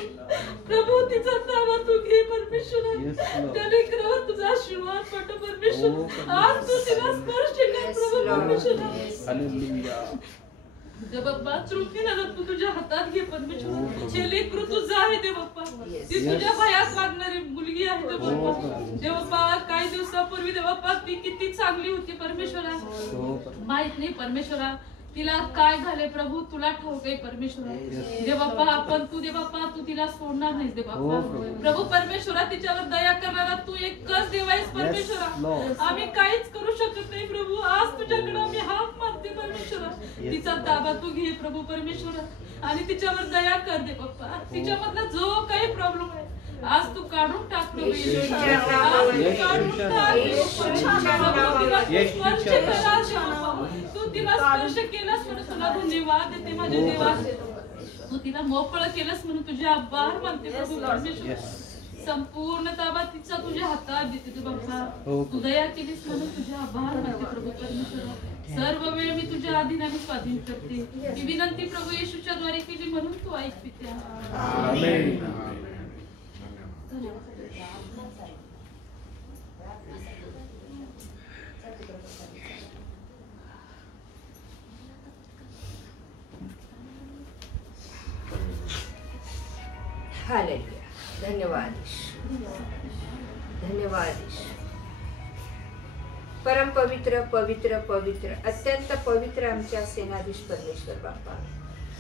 प्रभू तिचा ताबा तू घे परमेश्वर. त्या लेकरावर तुझा आशीर्वाद पाठव परमेश्वर. आज तू तिला स्पर्श कर प्रभू परमेश्वर. देवप्पा तृप्तीला तू तुझ्या हातात घे परमेश्वर. हे लेकरू तुझं आहे देवप्पा. ती तुझ्या भयात वागणारी मुलगी आहे देवप्पा. देवप्पा काही दिवसापूर्वी देवप्पा ती किती चांगली होती परमेश्वरा. माहित नाही परमेश्वरा तिला काय झाले प्रभू तुला ठाऊक आहे परमेश्वरा. देवप्पा आपण तू देवप्पा तू तिला सोडणार नाहीस देवप्पा. प्रभू परमेश्वरा तिच्यावर दया करणारा तू एकच देव आहेस परमेश्वरा. आम्ही काहीच करू शकत नाही प्रभू. आज तुझ्याकडे आम्ही हात मारते परमेश्वरा. तिचा ताबा तू घे प्रभू परमेश्वरा आणि तिच्यावर दया कर दे बाप्पा. तिच्यामधला जो काही प्रॉब्लेम आहे आज तू काढून टाक प्रभू. तू तिला स्पर्श केलास म्हणून तुला धन्यवाद देते माझ्या देवा. तू तिला मोकळं केलंस म्हणून तुझे आभार मानते प्रभू परमेश्वर. संपूर्ण ताबा तिचा तुझ्या हातात देते तू बाप्पा. तू दया केलीस म्हणून तुझे आभार मानते प्रभू परमेश्वर. सर्व वेळ मी तुझ्या अधीन आणि स्वाधीन करते. ही विनंती प्रभू येशूच्या द्वारे केली म्हणून तू ऐकते. हालेलुया. धन्यवाद धन्यवाद. परम पवित्र पवित्र पवित्र अत्यंत पवित्र आमच्या सेनाधीश परमेश्वर बाप्पा.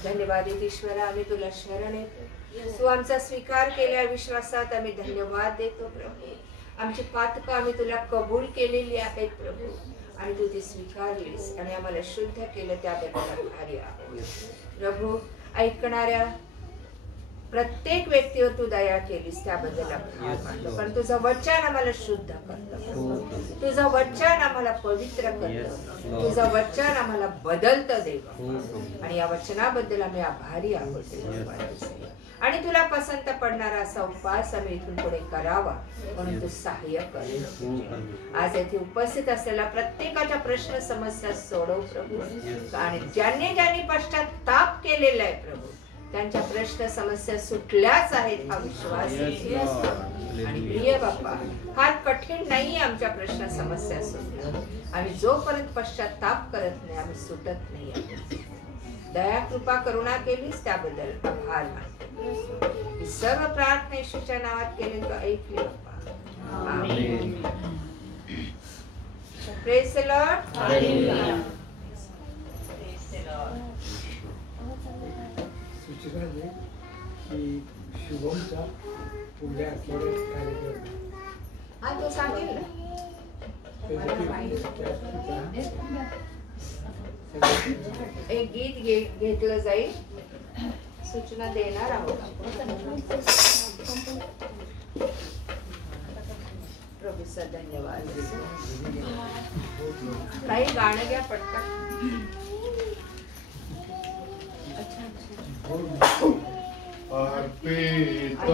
धन्यवाद ईश्वरा. आम्ही तुला शरण येतो. तू आमचा स्वीकार केल्या विश्वासात आम्ही धन्यवाद देतो प्रभू. आमची पातकं आम्ही तुला कबूल केलेली आहेत प्रभू आणि तू ती स्वीकारलीस आणि आम्हाला शुद्ध केलं त्याबद्दल आभारी आहोत प्रभू. ऐकणाऱ्या प्रत्येक व्यक्तीवर तू दया केलीस त्याबद्दल आभार मानतो. पण तुझं वचन आम्हाला शुद्ध करतं, तुझं वचन आम्हाला पवित्र करतं, तुझं वचन आम्हाला बदलतं देव आणि या वचनाबद्दल आम्ही आभारी आहोत. आणि तुला पसंत पडणारा असा उपवास आम्ही इथून पुढे करावा म्हणून तू सहाय्य कर. आज येथे उपस्थित असलेल्या प्रत्येकाच्या प्रश्न समस्या सोडव प्रभू. आणि ज्यांनी ज्यांनी पश्चाताप केलेला आहे प्रभू त्यांच्या प्रश्न समस्या सुटल्याच आहेत हा विश्वास आहे. आणि प्रिय बाप्पा फार कठीण नाही आमच्या प्रश्न समस्या सुटणं. आम्ही जोपर्यंत पश्चाताप करत नाही आम्ही सुटत नाही. दया कृपा करुणा केलीस त्याबद्दल आभार मानतो. ही सर्व प्रार्थना येशूच्या नावात केली तो ऐकली बाप्पा. आमेन. Praise the Lord. सूचना दे की शुभमचा पुढल्या आठवड्यात कार्यक्रम हा तो सांगेल ना. एक गीत घेतलं जाईल. सूचना देणार आहोत प्रभूचा धन्यवाद. काही गाणं घ्या पटकन. अर्पित